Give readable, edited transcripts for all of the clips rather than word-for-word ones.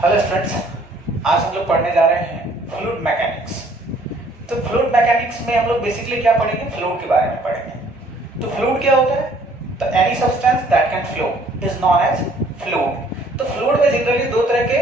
Hello students, आज हम लोग पढ़ने जा रहे हैं फ्लूइड मैकेनिक्स। तो फ्लूइड मैकेनिक्स में हम लोग बेसिकली क्या पढ़ेंगे, फ्लूइड के बारे में पढ़ेंगे। तो फ्लूइड क्या होता है? तो any substance that can flow is known as fluid. तो फ्लूइड में जनरली दो तरह के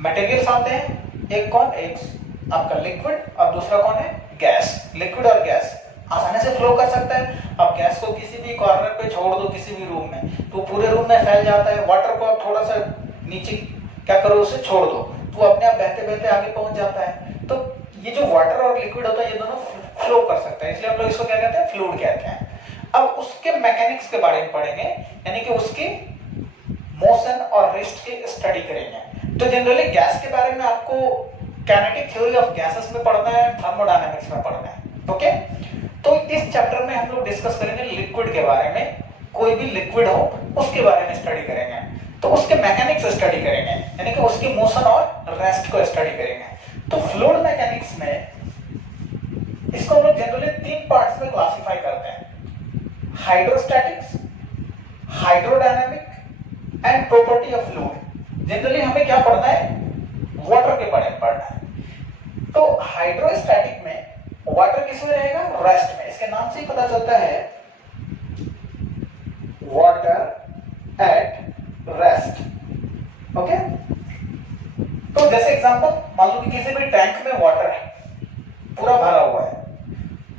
मटेरियल्स आते हैं, एक कौन, एक आपका लिक्विड और दूसरा कौन है, गैस। लिक्विड और गैस आसानी से फ्लो कर सकता है। अब गैस को किसी भी कॉर्नर पे छोड़ दो किसी भी रूम में तो पूरे रूम में फैल जाता है। वाटर को आप थोड़ा सा नीचे क्या करो, उसे छोड़ दो तो अपने आप बहते बहते आगे पहुंच जाता है। तो ये जो वाटर और लिक्विड होता है ये दोनों फ्लो कर सकता है, इसलिए हम लोग इसको क्या कहते हैं, फ्लूइड कहते हैं। अब उसके मैकेनिक्स के बारे में पढ़ेंगे, यानी कि उसकी मोशन और रेस्ट की स्टडी करेंगे। तो जनरली गैस के बारे में आपको काइनेटिक थ्योरी ऑफ गैसेस में पढ़ना है, थर्मोडायनामिक्स में पढ़ना है। ओके, तो इस चैप्टर में हम लोग डिस्कस करेंगे लिक्विड के बारे में। कोई भी लिक्विड हो उसके बारे में स्टडी करेंगे, तो उसके मैकेनिक्स स्टडी करेंगे, यानी कि उसकी मोशन और रेस्ट को स्टडी करेंगे। तो फ्लूइड मैकेनिक्स में इसको हम लोग जनरली तीन पार्ट्स में क्लासिफाई करते हैं, hydrostatics, hydrodynamic and property of fluid. Generally हमें क्या पढ़ना है, वाटर के बारे में पढ़ना है। तो हाइड्रोस्टैटिक में वाटर किस में रहेगा, रेस्ट में। इसके नाम से ही पता चलता है वाटर एट रेस्ट। ओके, तो जैसे एग्जांपल मान लो कि किसी भी टैंक में वाटर है, पूरा भरा हुआ है,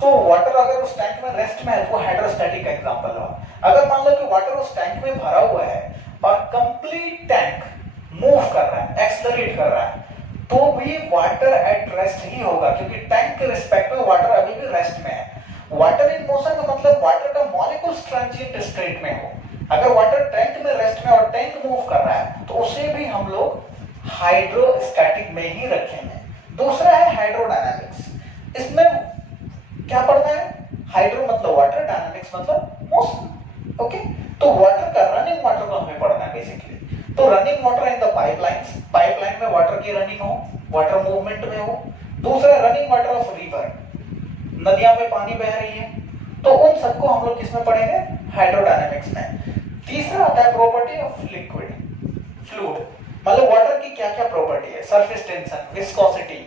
तो वाटर अगर उस टैंक में रेस्ट में है तो हाइड्रोस्टैटिक का एग्जांपल हुआ। अगर मान लो कि वाटर उस टैंक में भरा हुआ है और कंप्लीट टैंक मूव कर रहा है, एक्सेलरेट कर रहा है, तो भी वाटर एट रेस्ट ही होगा, क्योंकि टैंक के रिस्पेक्ट में वाटर अभी भी रेस्ट में है। वाटर इन मोशन का मतलब वाटर का मॉलिक्यूल ट्रांजिएंट स्टेट में हो। अगर वाटर टैंक में रेस्ट में और टैंक मूव कर रहा है तो उसे भी हम लोग हाइड्रोस्टैटिक में ही रखेंगे। दूसरा है हाइड्रोडायनामिक्स। इसमें क्या पढ़ना है, हाइड्रो मतलब वाटर, डायनामिक्स मतलब मोशन। ओके, तो वाटर का रनिंग वाटर को हमें पढ़ना है बेसिकली। तो running water in the pipelines, pipeline में वाटर की रनिंग हो, वाटर मूवमेंट में हो। दूसरा रनिंग वाटर ऑफ रिवर, नदियां में पानी बह रही है, तो उन सबको हम लोग किसमें पढ़ेंगे, हाइड्रोडायनामिक्स में। तीसरा आता है प्रॉपर्टी ऑफ लिक्विड, फ्लूइड, मतलब वाटर की क्या क्या प्रॉपर्टी है, सरफेस टेंशन, विस्कोसिटी,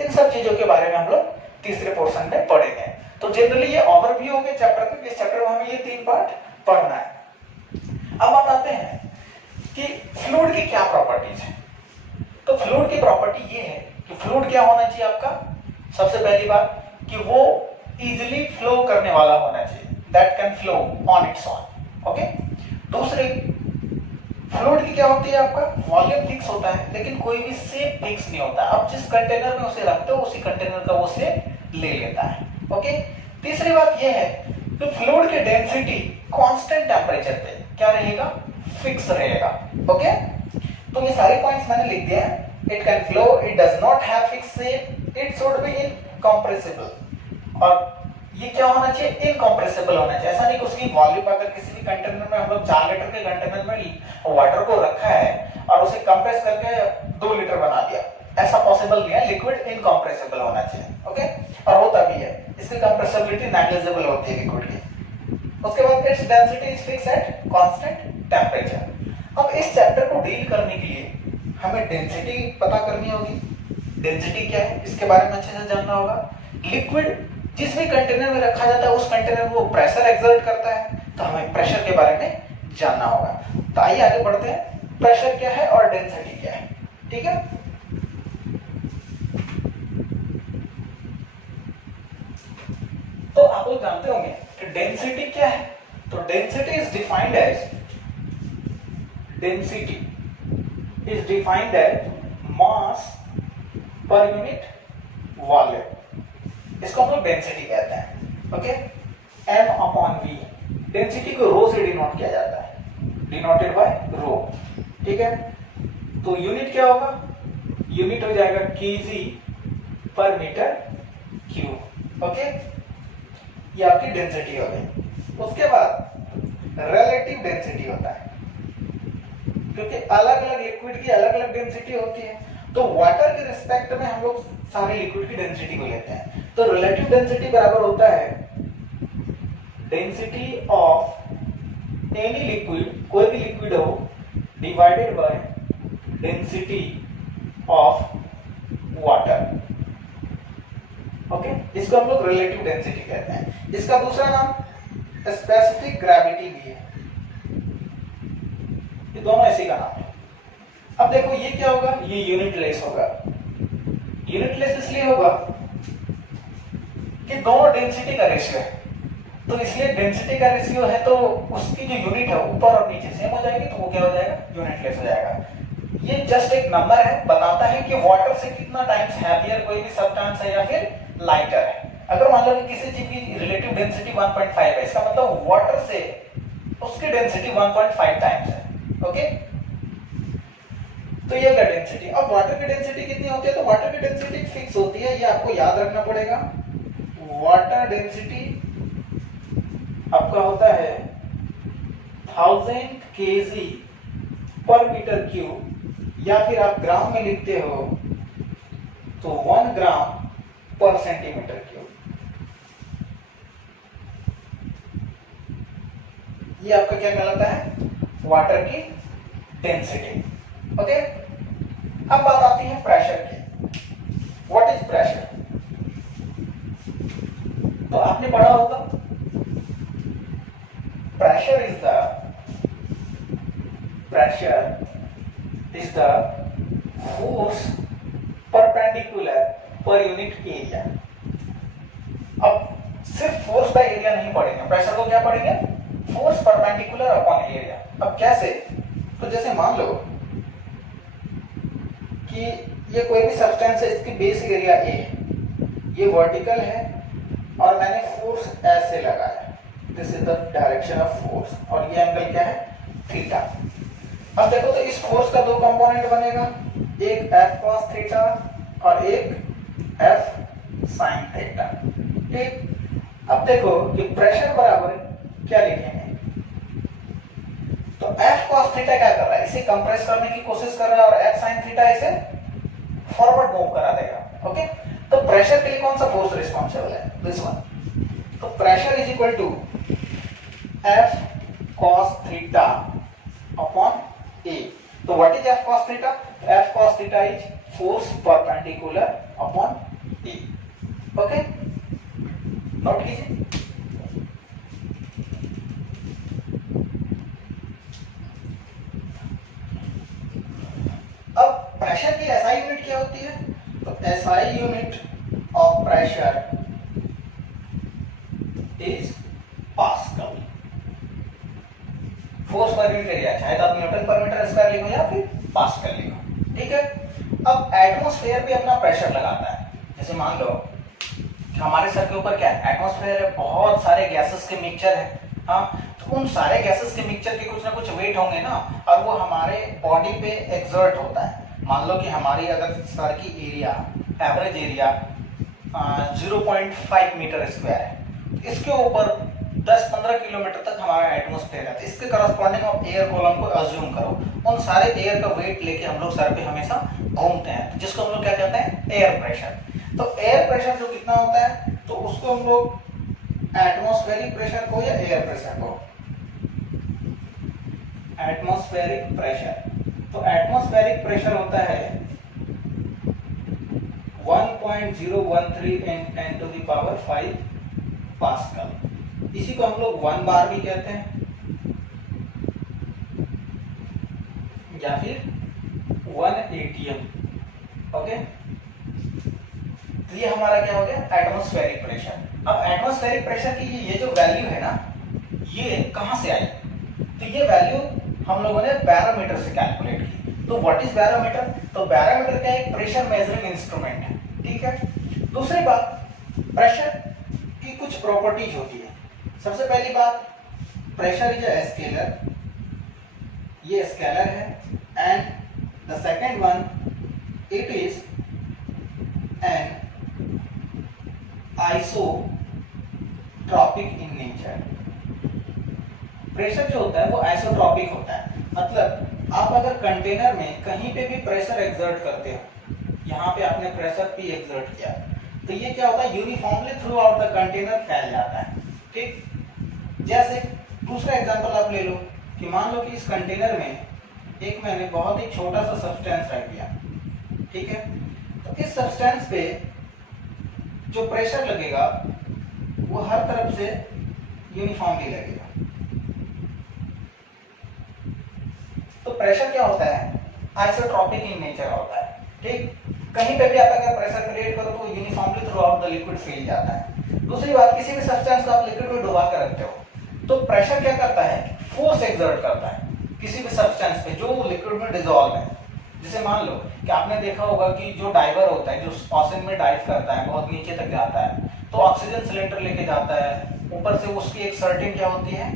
इन सब चीजों के बारे में हम लोग तीसरे पोर्शन में पढ़ेंगे। तो जनरली ये ओवरव्यू हो गया चैप्टर का, इस चैप्टर में हमें ये तीन पार्ट पढ़ना है। अब बात आते हैं कि फ्लूइड की क्या प्रॉपर्टीज है। तो फ्लूइड की प्रॉपर्टी ये है कि फ्लूइड क्या होना चाहिए आपका, सबसे पहली बात कि वो इजीली फ्लो करने वाला होना चाहिए, that can flow on its own. Okay, दूसरी फ्लूइड की क्या होती है, आपका वॉल्यूम फिक्स होता है लेकिन कोई भी शेप फिक्स नहीं होता। आप जिस कंटेनर में उसे रखते हो उसी कंटेनर का वो शेप ले लेता है। ओके, तीसरी बात ये है कि फ्लूइड की डेंसिटी कांस्टेंट टेंपरेचर पे क्या रहेगा, फिक्स रहेगा। ओके, तो ये सारे पॉइंट्स मैंने लिख दिए हैं। It can flow, it does not have fix shape, it should be incompressible, और ये क्या होना चाहिए, इनकंप्रेसिबल होना चाहिए। ऐसा नहीं कि उसकी वॉल्यूम अगर किसी भी कंटेनर में हम लोग 4 लीटर के कंटेनर में वाटर को रखा है और उसे कंप्रेस करके 2 लीटर बना दिया, ऐसा पॉसिबल नहीं है। लिक्विड इनकंप्रेसिबल होना चाहिए। ओके, और होता भी है, इसकी कंप्रेसिबिलिटी नेग्लिजिबल होती है लिक्विड की। उसके बाद its density is fix at constant temperature. अब इस चैप्टर को डील करने के लिए हमें डेंसिटी पता करनी होगी। डेंसिटी क्या है इसके बारे में अच्छे से जानना होगा। लिक्विड जिस भी कंटेनर में रखा जाता है उस कंटेनर में वो प्रेशर एक्सर्ट करता है, तो हमें प्रेशर के बारे में जानना होगा। तो आइए आगे बढ़ते हैं, प्रेशर क्या है और डेंसिटी क्या है। ठीक है, तो आप लोग जानते होंगे कि डेंसिटी क्या है। तो density is defined as mass पर यूनिट वॉल्यूम, इसको हम लोग डेंसिटी कहते हैं। Okay, m upon v, density को रो से डिनोट किया जाता है, डिनोटेड बाय रो। ठीक है, तो यूनिट क्या होगा, यूनिट हो जाएगा kg पर मीटर क्यूब। ओके, ये आपकी डेंसिटी हो गई। उसके बाद रिलेटिव डेंसिटी होता है, क्योंकि अलग अलग लिक्विड की अलग अलग डेंसिटी होती है। तो वाटर के रिस्पेक्ट में हम लोग सारे लिक्विड की डेंसिटी को लेते हैं। तो रिलेटिव डेंसिटी बराबर होता है डेंसिटी ऑफ एनी लिक्विड, कोई भी लिक्विड हो, divided by density relative density कहते हैं। इसका दूसरा नाम स्पेसिफिक ग्रेविटी भी है। ये दोनों इसी का नाम है। अब देखो ये क्या होगा, ये यूनिट लेस होगा। यूनिट लेस इसलिए होगा कि दोनों डेंसिटी का रेशियो है, तो इसलिए डेंसिटी का रेशियो है तो उसकी जो यूनिट है ऊपर और नीचे सेम हो जाएगी, तो वो क्या हो जाएगा, यूनिट लेस हो जाएगा। ये जस्ट एक नंबर है, बताता है कि वाटर से कितना टाइम्स हैवियर कोई भी सब्सटेंस है या फिर लाइटर है। अगर मान लो कि किसी चीज की रिलेटिव डेंसिटी 1.5 है, इसका मतलब वाटर से उसकी डेंसिटी 1.5 टाइम्स है। ओके, तो ये है डेंसिटी। अब वाटर की डेंसिटी कितनी होती है, तो वाटर की डेंसिटी फिक्स होती है, ये आपको याद रखना पड़ेगा। वाटर डेंसिटी आपका होता है 1000 kg पर मीटर क्यूब, या फिर आप ग्राम में लिखते हो तो 1 ग्राम पर सेंटीमीटर क्यूब। ये आपका क्या कहलाता है, वाटर की डेंसिटी। ओके, अब बात आती है प्रेशर की। What is pressure? तो आपने पढ़ा होगा, pressure is the force perpendicular per unit area। अब सिर्फ फोर्स बाय एरिया नहीं पढ़ेंगे, प्रेशर को क्या पढ़ेंगे, फोर्स परपेंडिकुलर अपॉन एरिया। अब कैसे, तो जैसे मान लो कि ये कोई भी सब्सटेंस है, इसकी बेस एरिया ए है, ये वर्टिकल है और मैंने फोर्स ऐसे लगाया, this is the direction of force, और ये एंगल क्या है, थीटा। अब देखो तो इस फोर्स का दो कंपोनेंट बनेगा, एक F cos थीटा और एक F sin थीटा। ठीक, अब देखो कि प्रेशर बराबर क्या लिखेंगे, तो F cos थीटा क्या कर रहा है, इसे कंप्रेस करने की कोशिश कर रहा है, और F sin थीटा इसे फॉरवर्ड मूव करा देगा। ओके, तो प्रेशर के लिए कौन सा फोर्स रिस्पॉन्सिबल है, दिस वन। तो pressure is equal to F cos theta upon A। तो what is F cos theta? F cos theta is force perpendicular upon A। Okay, note कीजिए। अब प्रेशर की SI यूनिट क्या होती है, तो SI unit of pressure is pascal. Force per unit area, चाहे तो आप न्यूटन पर मीटर स्क्वायर लिखो या फिर पास्कल लिखो। ठीक है, अब एटमॉस्फेयर भी अपना प्रेशर लगाता है। जैसे मान लो हमारे सर के ऊपर क्या है, एटमॉस्फेयर है, बहुत सारे गैसेस के मिक्सचर है। हाँ, तो उन सारे गैसेस के मिक्सचर के कुछ ना कुछ वेट होंगे ना, और वो हमारे बॉडी पे एक्सर्ट होता है। मान लो कि हमारी अगर सर की area, average area 0.5 meter square है, इसके ऊपर 10-15 किलोमीटर तक हमारा एटमॉस्फेयर है, तो इसके करस्पॉन्डिंग आप एयर कॉलम को अज्यूम करो। उन सारे एयर का वेट लेके हम लोग सर पे हमेशा घूमते हैं, जिसको हम लोग क्या कहते हैं, एयर प्रेशर। तो एयर प्रेशर जो कितना होता है, तो उसको हम लोग एटमॉस्फेरिक प्रेशर को या एयर प्रेशर को, एटमॉस्फेरिक प्रेशर, तो एटमॉस्फेरिक प्रेशर होता है 1.013 × 10⁵ पास्कल। इसी को हम लोग 1 बार भी कहते हैं या फिर 1 atm। ओके, तो ये हमारा क्या हो गया, एटमॉस्फेरिक प्रेशर। अब एटमॉस्फेरिक प्रेशर की ये जो वैल्यू है ना, ये कहां से आई, तो ये वैल्यू हम लोगों ने बैरोमीटर से कैलकुलेट की। तो व्हाट इज बैरोमीटर, तो बैरोमीटर क्या एक प्रेशर मेजरिंग इंस्ट्रूमेंट है। ठीक है, दूसरी बात, प्रेशर की कुछ प्रॉपर्टीज होती है। सबसे पहली बात, प्रेशर इज अ स्केलर, ये स्केलर है, and the second one, it is an isotropic in nature. Pressure जो होता है वो आइसोट्रॉपिक होता है, मतलब आप अगर कंटेनर में कहीं पे भी प्रेशर एक्सर्ट करते हो, यहाँ पे आपने प्रेशर P एक्सर्ट किया, तो ये क्या होता है, uniformly through out the container फैल जाता है। ठीक, जैसे दूसरा एग्जांपल आप ले लो कि मान लो कि इस कंटेनर में एक मैंने बहुत ही छोटा सा सब्सटेंस रख दिया। ठीक है, तो इस सब्सटेंस पे जो प्रेशर लगेगा वो हर तरफ से यूनिफॉर्मली लगेगा। तो प्रेशर क्या होता है, आइसोट्रॉपिक इन नेचर होता है, ठीक। कहीं पे भी आप अगर प्रेशर क्रिएट करो तो uniformly through out the liquid फैल जाता है। दूसरी बात, किसी भी सब्सटेंस को आप लिक्विड में डुबा कर रखते हो तो प्रेशर क्या करता है, फोर्स एक्सर्ट करता है किसी भी सब्सटेंस पे जो लिक्विड में डिसॉल्व है। जैसे मान लो कि आपने देखा होगा कि जो डाइवर होता है, जो ओशन में डाइव करता है, बहुत नीचे तक जाता है, तो ऑक्सीजन सिलेंडर लेके जाता है, ऊपर से उसकी एक सर्टेन क्या होती है,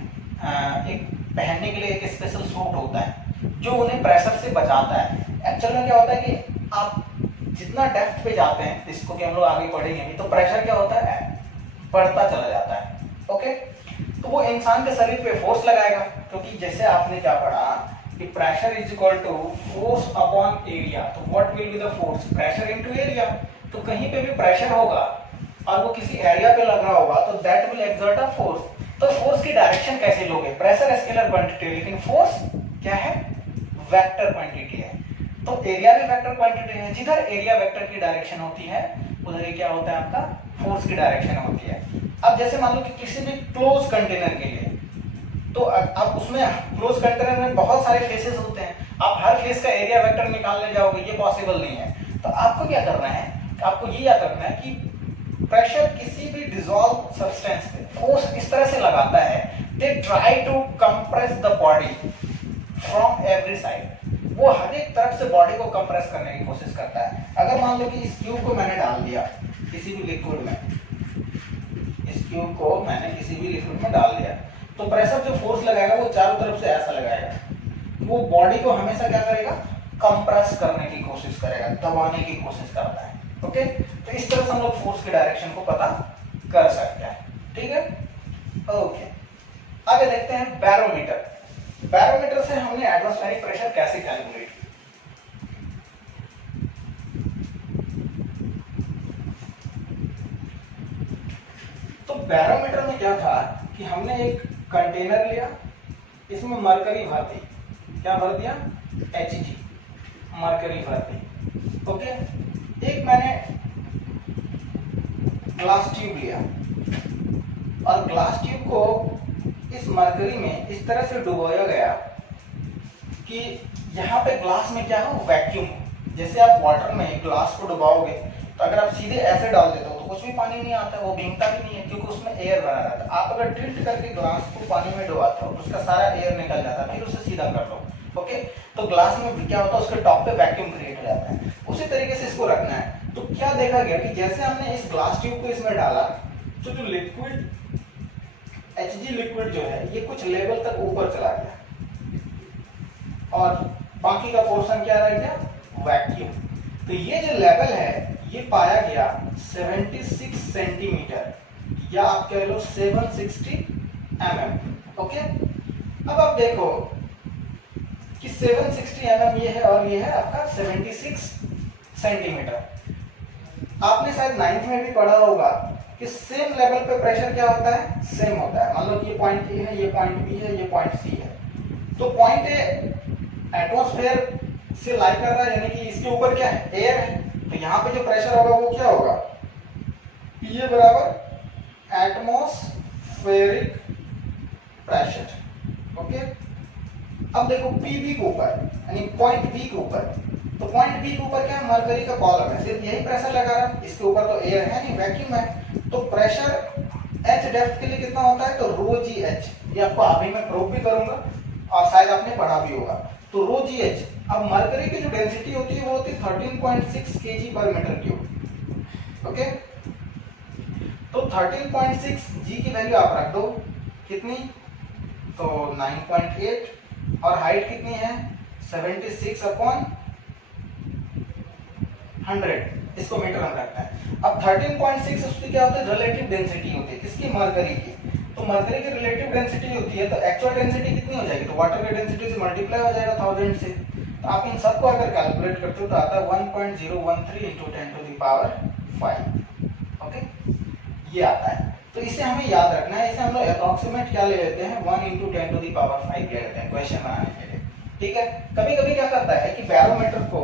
एक पहनने के लिए एक स्पेशल सूट होता है जो उन्हें प्रेशर से बचाता है। एक्चुअल में क्या होता है कि आप जितना डेप्थ पे जाते हैं, इसको कि हम लोग आगे पढ़ेंगे भी, तो प्रेशर क्या होता है, बढ़ता चला जाता है। ओके, तो वो इंसान के शरीर पे फोर्स लगाएगा, क्योंकि जैसे आपने क्या पढ़ा कि pressure is equal to force upon area. तो what will be the force, pressure into area. तो कहीं पे भी प्रेशर होगा और वो किसी एरिया पे लग रहा होगा तो that will exert a force. तो फोर्स की डायरेक्शन कैसे लोगे, प्रेशर स्केलर क्वांटिटी, लेकिन फोर्स क्या है, वेक्टर क्वांटिटी है। तो एरिया भी वेक्टर क्वांटिटी है, जिधर एरिया वेक्टर की डायरेक्शन होती है उधर ही क्या होता है, आपका फोर्स की डायरेक्शन होती है। अब जैसे मान लो कि किसी भी क्लोज कंटेनर के लिए, तो अब उसमें क्लोज कंटेनर में बहुत सारे फेसेस होते हैं, आप हर फेस का एरिया वेक्टर निकालने जाओगे ये पॉसिबल नहीं है। तो आपको क्या करना है, आपको ये याद रखना है कि प्रेशर किसी भी डिसॉल्व सब्सटेंस पे फोर्स इस तरह से लगाता है, they try to compress the body from every side. वो हर एक तरफ से बॉडी को कंप्रेस करने की कोशिश करता है। अगर मान लो कि इस क्यूब को मैंने डाल दिया किसी भी लिक्विड में, इस क्यूब को मैंने किसी भी लिक्विड में डाल दिया, तो प्रेशर जो फोर्स लगाएगा वो चारों तरफ से ऐसा लगाएगा, वो बॉडी को हमेशा क्या करेगा, कंप्रेस करने की कोशिश करेगा, दबाने की कोशिश करता है। ओके, तो इस तरह से हम लोग फोर्स की डायरेक्शन को पता कर सकते हैं, ठीक है। ओके, आगे देखते हैं बैरोमीटर। बैरोमीटर से हमने एटमॉस्फेरिक प्रेशर कैसे कैलकुलेट किया। तो बैरोमीटर में क्या था कि हमने एक कंटेनर लिया, इसमें मरकरी भर दी, क्या भर दिया, Hg, मरकरी भर दी। ओके, एक मैंने ग्लास ट्यूब लिया और ग्लास ट्यूब को इस मरकरी में इस तरह से डुबोया गया कि यहाँ पे ग्लास में क्या हो, वैक्यूम। जैसे आप वाटर में ग्लास को डुबाओगे तो अगर आप सीधे ऐसे डाल देते हो तो कुछ भी पानी नहीं आता, वो भीगता भी नहीं है क्योंकि उसमें एयर भरा रहता है। आप अगर टिल्ट करके ग्लास को पानी में डुबाते हो तो उसका सारा एयर निकल जाता है, फिर उसे सीधा कर लो। ओके, तो ग्लास में क्या होता है, उसके टॉप पे वैक्यूम क्रिएट हो जाता है। उसी तरीके से इसको रखना है। तो क्या देखा गया कि जैसे हमने इस ग्लास ट्यूब को इसमें डाला तो जो लिक्विड Hg लिक्विड जो है ये कुछ लेवल तक ऊपर चला गया और बाकी का पोर्शन क्या रह गया, वैक्यूम। तो ये जो लेवल है ये पाया गया 76 सेंटीमीटर या आप कह लो 760 mm। ओके, अब आप देखो कि 760 mm ये है और ये है आपका 76 सेंटीमीटर। आपने शायद 9th में भी पढ़ा होगा कि सेम लेवल पे प्रेशर क्या होता है, सेम होता है। मान लो कि ये पॉइंट ए है, ये पॉइंट बी है, ये पॉइंट सी है। तो पॉइंट ए एटमॉस्फेयर से लाई कर रहा है, यानी कि इसके ऊपर क्या है, एयर है। तो यहाँ पे जो प्रेशर होगा वो क्या होगा, पीए बराबर एटमॉस्फेरिक प्रेशर। ओके, अब देखो पी के ऊपर यानी पॉइंट बी के ऊपर, तो पॉइंट बी के ऊपर क्या है, मरकरी का कॉलम है, सिर्फ यही प्रेशर लगा रहा है, इसके ऊपर तो एयर है नहीं, वैक्यूम है। तो प्रेशर एच डेप्थ के लिए कितना होता है, तो रो जी एच, ये आपको अभी मैं प्रूव भी करूंगा और शायद आपने पढ़ा भी होगा। तो रो जी एच, अब मरकरी की जो डेंसिटी होती है वो होती है 13.6 kg पर मीटर क्यूब। ओके, तो 13.6 जी की वैल्यू आप रख दो, कितनी, तो 9.8 और हाइट कितनी है 76 अपॉन 100, इसको मीटर में रखना है। अब 13.6 उसकी क्या होती है, रिलेटिव डेंसिटी होती है, किसकी, मरकरी की। तो मरकरी की रिलेटिव डेंसिटी होती है तो एक्चुअल डेंसिटी कितनी हो जाएगी, तो वाटर की डेंसिटी से मल्टीप्लाई हो जाएगा 1000 से। तो आप इन सबको अगर कैलकुलेट करते हो तो आता है 1013 into 10 to the power 5। Okay, ये आता है। तो इसे हमें याद रखना है, इसे हम लोग अप्रोक्सीमेट क्या ले लेते हैं, 1 into 10 to the power 5 ले लेते हैं क्वेश्चन बनाने के लिए। ठीक है, कभी कभी क्या करता है कि बैरोमीटर को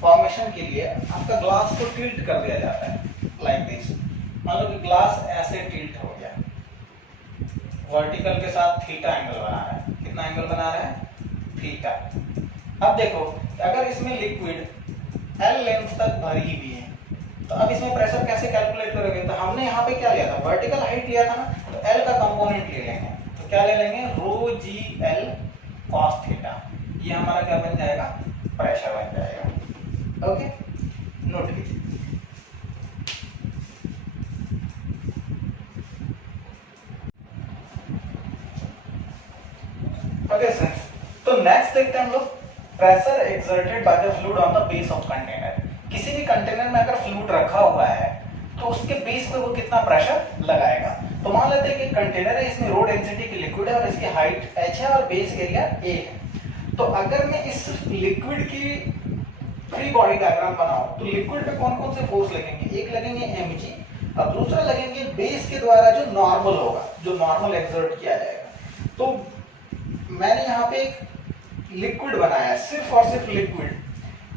फॉर्मेशन के लिए आपका ग्लास को टिल्ट कर दिया जाता है लाइक दिस, मान लो कि ग्लास ऐसे टिल्ट हो गया, वर्टिकल के साथ थीटा एंगल बना रहा है। कितना एंगल बना रहा है? थीटा। अब देखो अगर इसमें लिक्विड L लेंथ तक भरी हुई है तो अब इसमें प्रेशर कैसे कैलकुलेट करोगे? तो हमने यहाँ पे क्या लिया था? वर्टिकल हाइट लिया था ना, तो L का कंपोनेंट ले लेंगे। तो क्या ले लेंगे? रो जी एल कॉस थीटा। ये हमारा क्या बन जाएगा? प्रेशर बन जाएगा। ओके, नोट कीजिए। ओके सर, तो नेक्स्ट देखते हैं हम लोग pressure exerted by the fluid on the base of container. किसी भी कंटेनर में अगर फ्लूइड रखा हुआ है तो उसके बेस पे वो कितना प्रेशर लगाएगा। तो मान लेते हैं कि कंटेनर है, इसमें रो डेंसिटी की लिक्विड है और इसकी हाइट h है और बेस एरिया a है। तो अगर मैं इस लिक्विड की फ्री बॉडी डायग्राम बनाऊं तो लिक्विड पे कौन कौन से फोर्स लगेंगे? एक लगेंगे mg और दूसरा लगेंगे बेस के द्वारा जो नॉर्मल होगा, जो नॉर्मल एक्सर्ट किया जाएगा। तो मैंने यहाँ पे एक लिक्विड बनाया, सिर्फ और सिर्फ लिक्विड।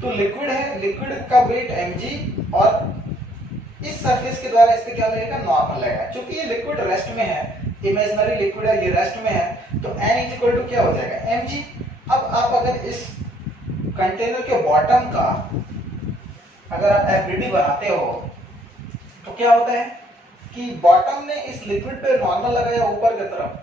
तो लिक्विड है, लिक्विड का वेट mg और इस सरफेस के द्वारा इस पे क्या लगेगा? नॉर्मल लगेगा। क्योंकि ये लिक्विड रेस्ट में है, इमेजिनरी लिक्विड है, ये रेस्ट में है, तो n इज इक्वल टू क्या हो जाएगा? mg। अब आप अगर इस कंटेनर के बॉटम का अगर आप एफबीडी बनाते हो तो क्या होता है कि बॉटम ने इस लिक्विड पे नॉर्मल लगाया ऊपर की तरफ,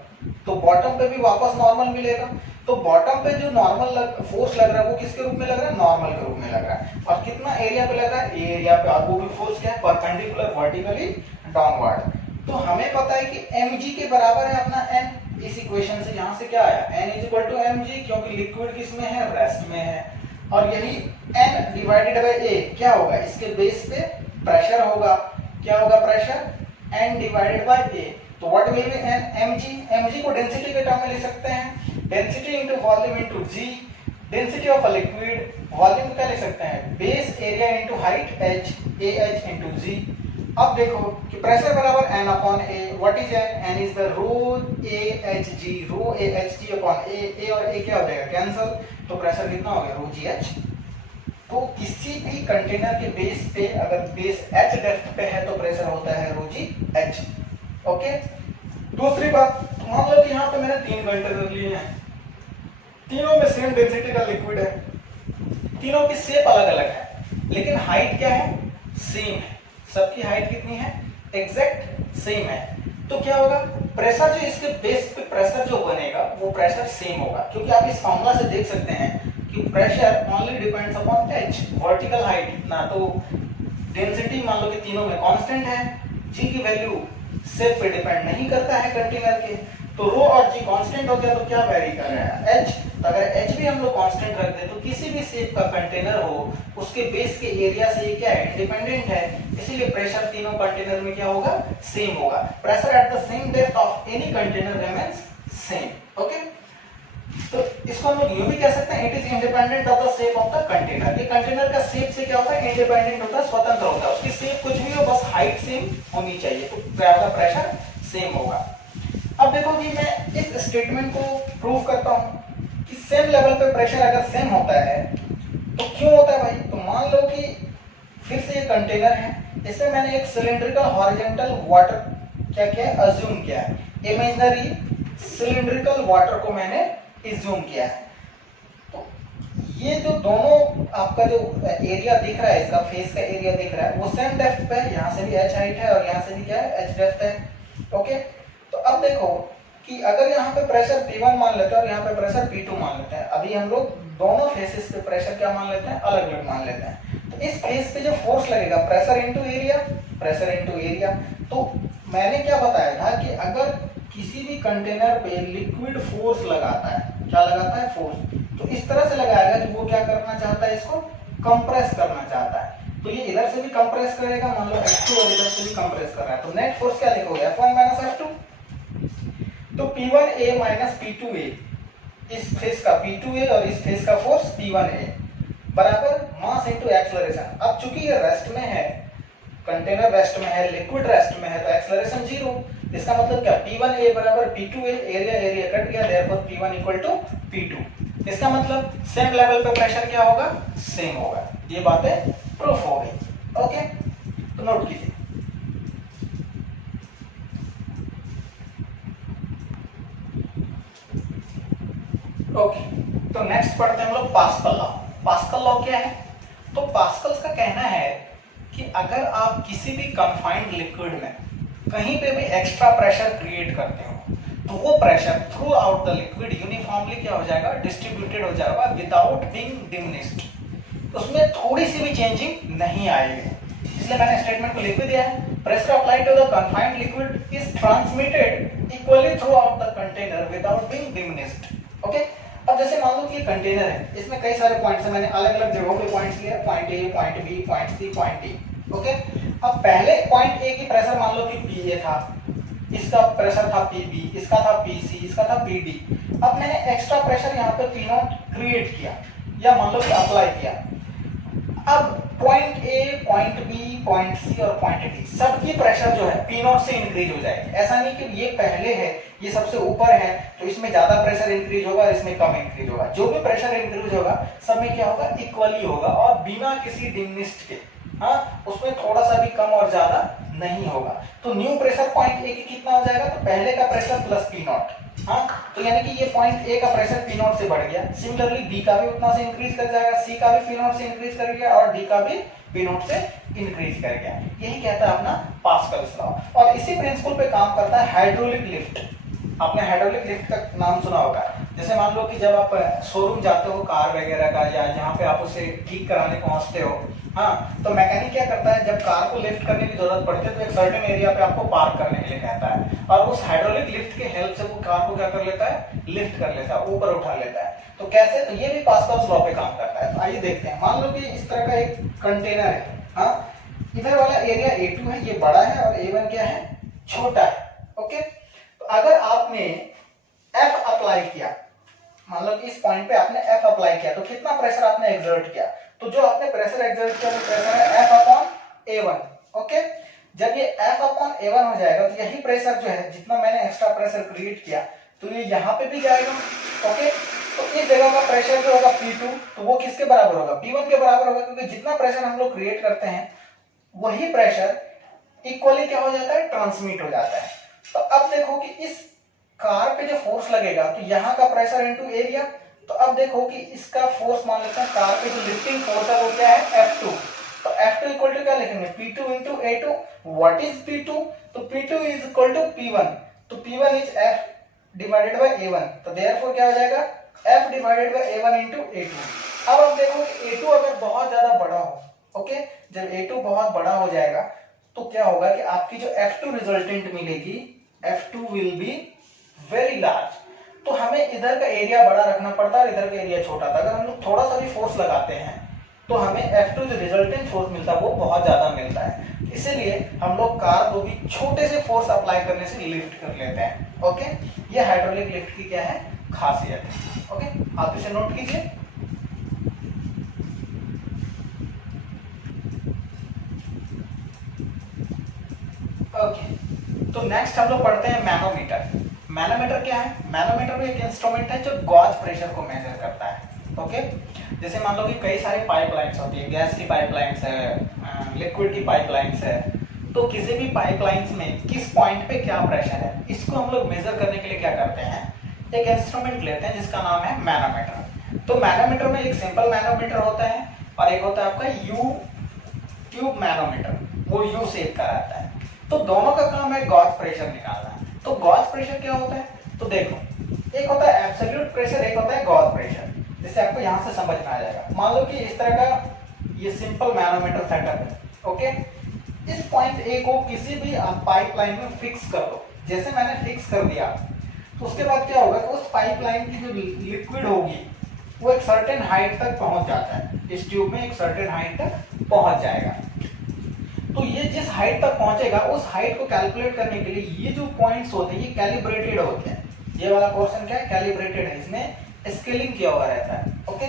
तो बॉटम पे भी वापस नॉर्मल मिलेगा। तो बॉटम पे जो नॉर्मल फोर्स लग रहा है वो किसके रूप में लग रहा है? नॉर्मल के रूप में लग रहा है। और कितना एरिया पे लग रहा है? एरिया पे। और वो भी फोर्स क्या है? Perpendicular vertically downward. तो हमें पता है कि mg के बराबर है अपना n। इस इक्वेशन से यहां से क्या आया? n is equal to mg, क्योंकि लिक्विड किसमें है? रेस्ट में है। और यही n डिवाइडेड बाय a क्या होगा? इसके बेस पे प्रेशर होगा। क्या होगा? Pressure n divided by a। तो what will be n? mg। mg को डेंसिटी के टर्म में लिख सकते हैं, density into volume into g। Density of a liquid, volume क्या लिख सकते हैं? Base area into height h, ah into g। अब देखो कि प्रेशर बराबर n upon a। What is n? n is the rho ahg, rho ahg upon a और a क्या हो जाएगा? कैंसिल। तो प्रेशर कितना हो गया? रो gh। तो किसी भी कंटेनर के बेस पे अगर बेस h डेप्थ पे है तो प्रेशर होता है रो gh। ओके, दूसरी बात, मान लो कि यहाँ पे मैंने 3 कंटेनर लिए हैं, तीनों में सेम डेंसिटी का लिक्विड है, तीनों की शेप अलग अलग है, लेकिन हाइट क्या है? सेम है। सबकी हाइट कितनी है? एग्जैक्ट सेम है। तो क्या होगा? प्रेशर जो इसके बेस पे प्रेशर जो बनेगा वो प्रेशर सेम होगा, क्योंकि आप इस फॉर्मूला से देख सकते हैं कि pressure only depends upon h, vertical height इतना। तो डेंसिटी मान लो कि तीनों में कांस्टेंट है, g की वैल्यू शेप पे डिपेंड नहीं करता है कंटेनर के। तो रो और g कांस्टेंट हो गया तो क्या वेरी कर रहा है? h। तो अगर h भी हम लोग कांस्टेंट रख दें तो किसी भी शेप का कंटेनर हो उसके बेस के एरिया से ये क्या है? इंडिपेंडेंट है। इसीलिए प्रेशर तीनों कंटेनर में क्या होगा? सेम होगा। Pressure at the same depth of any container remains same. Okay, तो इसको हम लोग यूं भी कह सकते हैं, it is independent of the shape of the container. ये कंटेनर का शेप से क्या होता है? इंडिपेंडेंट होता है, स्वतंत्र होता है। उसकी शेप कुछ भी हो, बस हाइट सेम होनी चाहिए, तो क्या होगा? प्रेशर सेम होगा। अब देखो कि मैं इस स्टेटमेंट को प्रूव करता हूं कि सेम लेवल पे प्रेशर अगर सेम होता है तो क्यों होता है भाई? तो मान लो कि फिर से ये कंटेनर है, इसमें मैंने एक सिलिंड्रिकल हॉरिजॉन्टल वाटर क्या किया है? अज्यूम किया है। इमेजिनरी सिलिंड्रिकल वाटर को मैंने अज्यूम किया है। तो ये जो दोनों आपका जो एरिया दिख रहा है, इसका फेस का एरिया दिख रहा है, वो सेम डेप्थ पे है। यहाँ से भी h हाइट है और यहाँ से भी क्या है? h डेप्थ है। ओके, तो अब देखो कि अगर यहाँ पे प्रेशर P1 मान लेते हैं और यहाँ पे प्रेशर P2 मान लेते हैं, अभी हम लोग दोनों फेसेस पे प्रेशर क्या मान लेते हैं? अलग अलग मान लेते हैं। तो इस फेस पे जो फोर्स लगेगा, pressure into area, pressure into area. तो मैंने क्या बताया था कि अगर किसी भी कंटेनर पे लिक्विड फोर्स लगाता है, क्या लगाता है? फोर्स। तो इस तरह से लगाएगा कि वो क्या करना चाहता है? इसको कंप्रेस करना चाहता है। तो ये इधर से भी कंप्रेस करेगा, मान लो F2, और इधर से भी कंप्रेस कर रहा है, तो नेट फोर्स क्या लिखोगे? F1 minus F2। तो P1A माइनस P2A, इस फेस का P2A और इस फेस का फोर्स P1A बराबर मास इनटू एक्सेलरेशन। अब चूंकि ये रेस्ट में है, कंटेनर रेस्ट में है, लिक्विड रेस्ट में है, तो एक्सेलरेशन 0। इसका मतलब क्या? P1A बराबर P2A, एरिया एरिया कट गया, therefore P1 equal to P2। इसका मतलब सेम लेवल पे प्रेशर क्या होगा? सेम होगा। ये बातें प्रूफ हो गई। ओके, तो नोट कीजिए। ओके, तो नेक्स्ट पढ़ते हैं हम लोग पास्कल लॉ। पास्कल लॉ क्या है? तो पास्कल्स का कहना है कि अगर आप किसी भी कन्फाइंड लिक्विड में कहीं पे भी एक्स्ट्रा प्रेशर क्रिएट करते हो तो वो pressure through out the liquid uniformly क्या हो जाएगा, डिस्ट्रीब्यूटेड हो जाएगा विदाउट बीइंग डिमिनिश्ड, उसमें थोड़ी सी भी चेंजिंग नहीं आएगी। इसलिए मैंने स्टेटमेंट को लिख भी दिया है, pressure applied to the confined liquid is transmitted equally throughout the container without being diminished. Okay, अब जैसे मान लो कि कंटेनर है, इसमें कई सारे पॉइंट्स हैं, मैंने अलग अलग जगहों पे पॉइंट्स लिए, point A, point B, point C, point D. Okay, अब पहले पॉइंट ए की प्रेशर मान लो कि पी ए था, इसका प्रेशर था पी बी, इसका था पी सी, इसका था पी डी। अब मैंने एक्स्ट्रा प्रेशर यहाँ पे पी नॉट क्रिएट किया या मान लो कि अप्लाई किया। अब point A, point B, point C और पॉइंट डी सबकी प्रेशर जो है पी नॉट से इंक्रीज हो जाएगी। ऐसा नहीं कि ये पहले है, ये सबसे ऊपर है तो इसमें ज्यादा प्रेशर इंक्रीज होगा, इसमें कम इंक्रीज होगा। जो भी प्रेशर इंक्रीज होगा सब में क्या होगा, इक्वली होगा और बिना किसी डिमिनिश्ड के। हाँ, उसमें थोड़ा सा भी कम और ज्यादा नहीं होगा। तो न्यू प्रेशर पॉइंट ए की कितना हो जाएगा, तो पहले का प्रेशर प्लस पी नॉट। हाँ, तो यानी कि ये पॉइंट ए का प्रेशर पी नॉट से बढ़ गया, सिमिलरली बी का भी उतना से इंक्रीज कर जाएगा, सी का भी पी नॉट से इंक्रीज कर गया और डी का भी पी नॉट से इंक्रीज कर गया। यही कहता है अपना पास्कल्स लॉ। और इसी प्रिंसिपल पे काम करता है हाइड्रोलिक लिफ्ट। आपने हाइड्रोलिक लिफ्ट का नाम सुना होगा। जैसे मान लो कि जब आप शोरूम जाते हो कार वगैरह का या जहाँ पे आप उसे ठीक कराने पहुंचते हो, हाँ, तो मैकेनिक क्या करता है, जब कार को लिफ्ट करने की जरूरत पड़ती है तो एक सर्टेन एरिया पे आपको पार्क करने के लिए कहता है और उस हाइड्रोलिक लिफ्ट के हेल्प से वो कार को क्या कर लेता है, लिफ्ट कर लेता है, ऊपर उठा लेता है। तो कैसे, तो ये भी पास्कल्स लॉ पे काम करता है। तो आइए देखते हैं। मान लो कि इस तरह का एक कंटेनर है, हाँ, इधर वाला एरिया A2 है, ये बड़ा है और A1 क्या है, छोटा है। ओके, तो अगर आपने F अप्लाई किया, मान लो कि इस पॉइंट पे आपने F अप्लाई किया तो कितना प्रेशर आपने एक्सर्ट किया, तो जो आपने प्रेशर एक्सर्ट किया वो प्रेशर है F अपॉन A1। ओके, जब ये F अपॉन A1 हो जाएगा तो यही प्रेशर जो है, जितना मैंने एक्स्ट्रा प्रेशर क्रिएट किया तो ये यहाँ पे भी जाएगा। ओके, तो इस जगह का प्रेशर जो होगा P2, तो वो किसके बराबर होगा, P1 के बराबर होगा, क्योंकि जितना प्रेशर हम लोग क्रिएट करते हैं वही प्रेशर इक्वली क्या हो जाता है, ट्रांसमिट हो जाता है। तो अब देखो कि इस कार पे जो फोर्स लगेगा तो यहाँ का प्रेशर इनटू एरिया, तो अब देखो कि इसका फोर्स मान लेते हैं, कार पे जो लिफ्टिंग फोर्स है वो क्या है, F2। तो F2 इक्वल टू क्या लिखेंगे, P2 into A2। What is P2, तो P2 is equal to P1, तो P1 is F divided by A1, तो देयरफॉर क्या हो जाएगा, F divided by A1 into A2। अब देखो कि A2 अगर बहुत ज्यादा बड़ा हो, ओके, जब A2 बहुत बड़ा हो जाएगा तो क्या होगा कि आपकी जो F2 रिजल्टेंट मिलेगी, F2 will be very large. तो हमें इधर का एरिया बड़ा रखना पड़ता है और इधर का एरिया छोटा था। अगर हम लोग थोड़ा सा भी फोर्स लगाते हैं तो हमें F2 जो रिजल्टेंट फोर्स मिलता है वो बहुत ज्यादा मिलता है। इसीलिए हम लोग कार को भी छोटे से फोर्स अप्लाई करने से लिफ्ट कर लेते हैं। ओके, ये हाइड्रोलिक लिफ्ट की क्या है, खासियत है। ओके, आप इसे नोट कीजिए। ओके, तो नेक्स्ट हम लोग पढ़ते हैं मैनोमीटर। मैनोमीटर क्या है, मैनोमीटर भी एक इंस्ट्रूमेंट है जो गॉज प्रेशर को मेजर करता है। ओके, जैसे मान लो कि कई सारी पाइपलाइंस होती है, गैस की पाइपलाइंस है, लिक्विड की पाइपलाइंस है, तो किसी भी पाइपलाइंस में किस पॉइंट पे क्या प्रेशर है, इसको हम लोग मेजर करने के लिए क्या करते हैं, एक इंस्ट्रूमेंट लेते हैं जिसका नाम है मैनोमीटर। तो मैनोमीटर में एक सिंपल मैनोमीटर होता है और एक होता है आपका यू ट्यूब मैनोमीटर, वो यू शेप का रहता है। तो दोनों का काम है गॉज प्रेशर निकालना। तो गॉज प्रेशर क्या होता है, तो देखो, एक होता है एब्सोल्यूट प्रेशर, एक होता है गॉज प्रेशर। जैसे आपको यहां से समझ में आ जाएगा। मान लो कि इस तरह का ये सिंपल मैनोमीटर सेटअप है। ओके, इस पॉइंट ए को किसी भी आप पाइपलाइन में फिक्स कर दो। जैसे मैंने फिक्स कर दिया तो उसके बाद क्या होगा कि उस पाइपलाइन की जो लिक्विड होगी वो एक सर्टेन हाइट तक पहुंच जाता है, इस ट्यूब में एक सर्टेन हाइट तक पहुंच जाएगा। तो ये जिस हाइट तक पहुंचेगा उस हाइट को कैलकुलेट करने के लिए ये जो पॉइंट्स होते हैं ये कैलिब्रेटेड होते हैं। ये वाला पोर्शन क्या है, कैलिब्रेटेड है, इसमें स्केलिंग किया हुआ रहता है। ओके,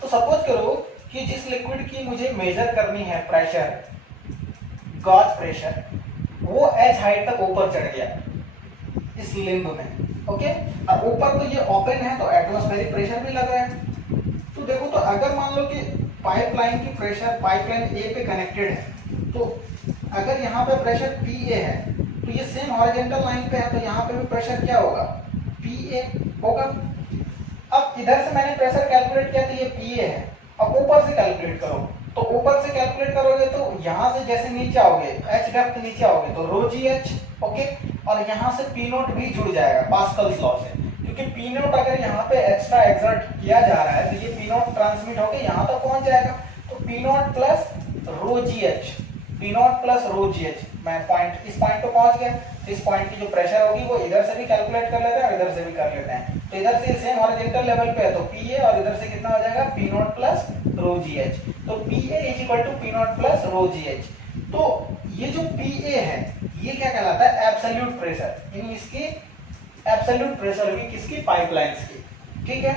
तो सपोज करो कि जिस लिक्विड की मुझे मेजर करनी है प्रेशर, गॉज प्रेशर, वो एच हाइट तक ऊपर चढ़ गया इस लिंब में। ओके, और ऊपर तो ये ओपन है तो एटमॉस्फेरिक प्रेशर भी लग रहा है। तो देखो, तो अगर मान लो कि पाइपलाइन की प्रेशर पाइपलाइन ए पे कनेक्टेड है, तो अगर यहाँ पे प्रेशर PA है तो ये सेम हॉरिजॉन्टल लाइन पे है, तो यहाँ पे भी प्रेशर क्या होगा, PA होगा। अब इधर से मैंने प्रेशर कैलकुलेट किया तो ये पीए है, अब ऊपर से कैलकुलेट करो, तो ऊपर से कैलकुलेट करोगे तो यहाँ से जैसे नीचे आओगे, एच डेप्थ नीचे आओगे तो रो जी एच, ओके, और यहाँ से पी नोट भी जुड़ जाएगा पास्कल्स लॉ से, क्योंकि पी नोट अगर यहाँ पे एक्स्ट्रा एक्सर्ट किया जा रहा है तो ये पी नोट ट्रांसमिट होकर यहाँ तक पहुंच जाएगा, तो P naught plus rho g H, P naught plus rho g H, मैं पॉइंट इस पॉइंट पे पहुंच गया, तो इस पॉइंट की जो प्रेशर होगी वो इधर से भी कैलकुलेट कर लेते हैं और इधर से भी कर लेते हैं, तो इधर से सेम हॉरिजॉन्टल लेवल पे है तो पी ए और इधर से कितना हो जाएगा P naught plus rho g h, तो P A is equal to P naught plus rho g h. तो ये जो पी ए है ये क्या कहलाता है एब्सोल्यूट प्रेशर, यानी इसकी एब्सोल्यूट प्रेशर होगी किसकी पाइपलाइंस की, ठीक है।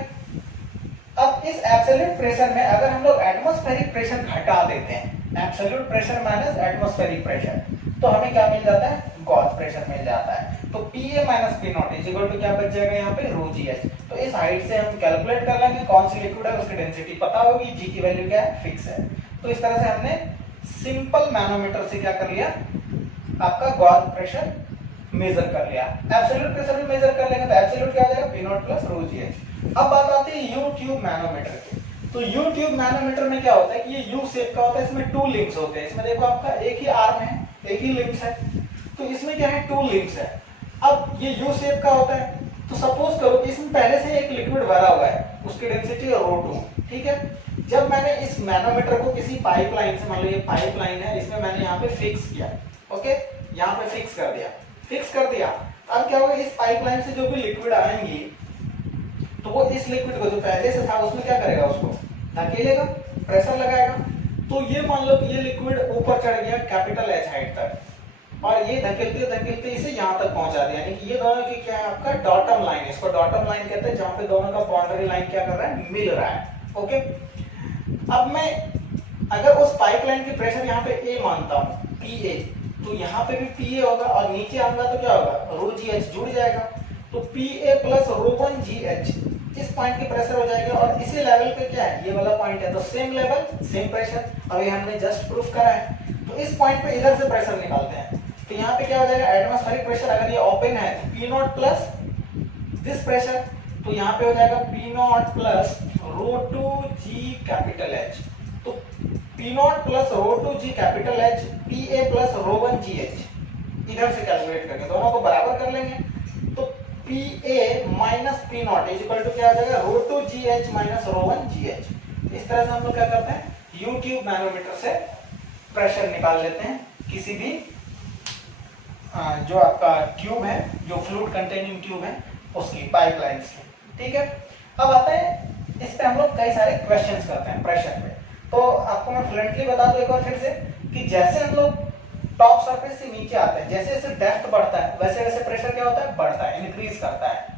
अब इस एब्सोल्यूट प्रेशर में अगर हम लोग एटमॉस्फेरिक प्रेशर घटा देते हैं, absolute pressure minus atmospheric pressure, तो हमें क्या मिल जाता है गॉस प्रेशर मिल जाता है, तो Pa minus P not is equal to क्या बच जाएगा यहाँ पे रो जी एच। तो इस हाइट से हम कैलकुलेट कर लेंगे कौन सी लिक्विड है उसकी डेंसिटी पता होगी, जी की वैल्यू क्या है फिक्स है, तो इस तरह से हमने सिंपल मैनोमीटर से क्या कर लिया आपका गॉस प्रेशर मेजर कर लिया, एब्सोल्यूट प्रेशर भी मेजर कर लेंगे तो एब्सोल्यूट क्या आ जाएगा P not plus rho g H. अब बात आती है यू ट्यूब मैनोमीटर की, तो यू ट्यूब मैनोमीटर में क्या होता है कि ये यू शेप का होता है, इसमें टू लिंक्स होते हैं, इसमें देखो आपका एक ही आर्म है एक ही लिंक्स है, तो इसमें क्या है टू लिंक्स है। अब ये यू शेप का होता है, तो सपोज करो कि इसमें पहले से एक लिक्विड भरा हुआ है, उसकी डेंसिटी है रो 2, ठीक है। जब मैंने इस मैनोमीटर को किसी पाइपलाइन से, मान लो ये पाइपलाइन है, इसमें मैंने यहाँ पे फिक्स किया, ओके, यहाँ पे फिक्स कर दिया, अब क्या होगा इस पाइपलाइन से जो भी लिक्विड आएंगी तो वो इस लिक्विड को जो पहले से था उसमें क्या करेगा उसको धकेलेगा, प्रेशर लगाएगा, तो ये मान लो कि ये लिक्विड ऊपर चढ़ गया कैपिटल एच हाइट तक और ये धकेलते धकेलते इसे यहाँ तक पहुंचा दिया, यानी कि ये दोनों की क्या है आपका डॉटम लाइन, इसको डॉटम लाइन कहते हैं, जहां पे दोनों का बाउंड्री लाइन क्या कर रहा है मिल रहा है, ओके। अब मैं अगर उस पाइपलाइन की प्रेशर यहाँ पे ए मानता हूँ पी ए, तो यहाँ पे भी पी ए होगा और नीचे आऊंगा तो क्या होगा रो जी एच जुड़ जाएगा, तो P A plus rho 1 ji H इस पॉइंट की प्रेशर हो जाएगा और इसी लेवल पे क्या है ये वाला पॉइंट है, तो सेम लेवल सेम प्रेशर, अभी हमने जस्ट प्रूफ करा है, तो इस पॉइंट पे इधर से प्रेशर निकालते हैं, तो यहाँ पे क्या हो जाएगा एटमॉस्फेरिक प्रेशर अगर ये ओपन है तो P not plus this pressure, तो यहाँ पे हो जाएगा P not plus rho 2 g capital h, तो P not plus rho 2 g capital h P A plus rho 1 ji h, इधर से कैलकुलेट करके दोनों को बराबर कर लेंगे, तो P A minus P not is equal to क्या आ जाएगा rho 2 G H minus rho 1 जी एच। इस तरह से हम लोग क्या करते हैं यू ट्यूब मैनोमीटर से प्रेशर निकाल लेते हैं किसी भी जो आपका ट्यूब है, जो फ्लूइड कंटेनिंग ट्यूब है उसकी पाइपलाइंस की, ठीक है। अब आते हैं इस पे हम लोग कई सारे क्वेश्चंस करते हैं प्रेशर पे, तो आपको मैं फ्लुएंटली बता दूं एक बार फिर से कि जैसे हम लोग टॉप सरफेस से नीचे आते हैं, जैसे जैसे डेप्थ बढ़ता है वैसे वैसे प्रेशर क्या होता है बढ़ता है, इंक्रीज करता है,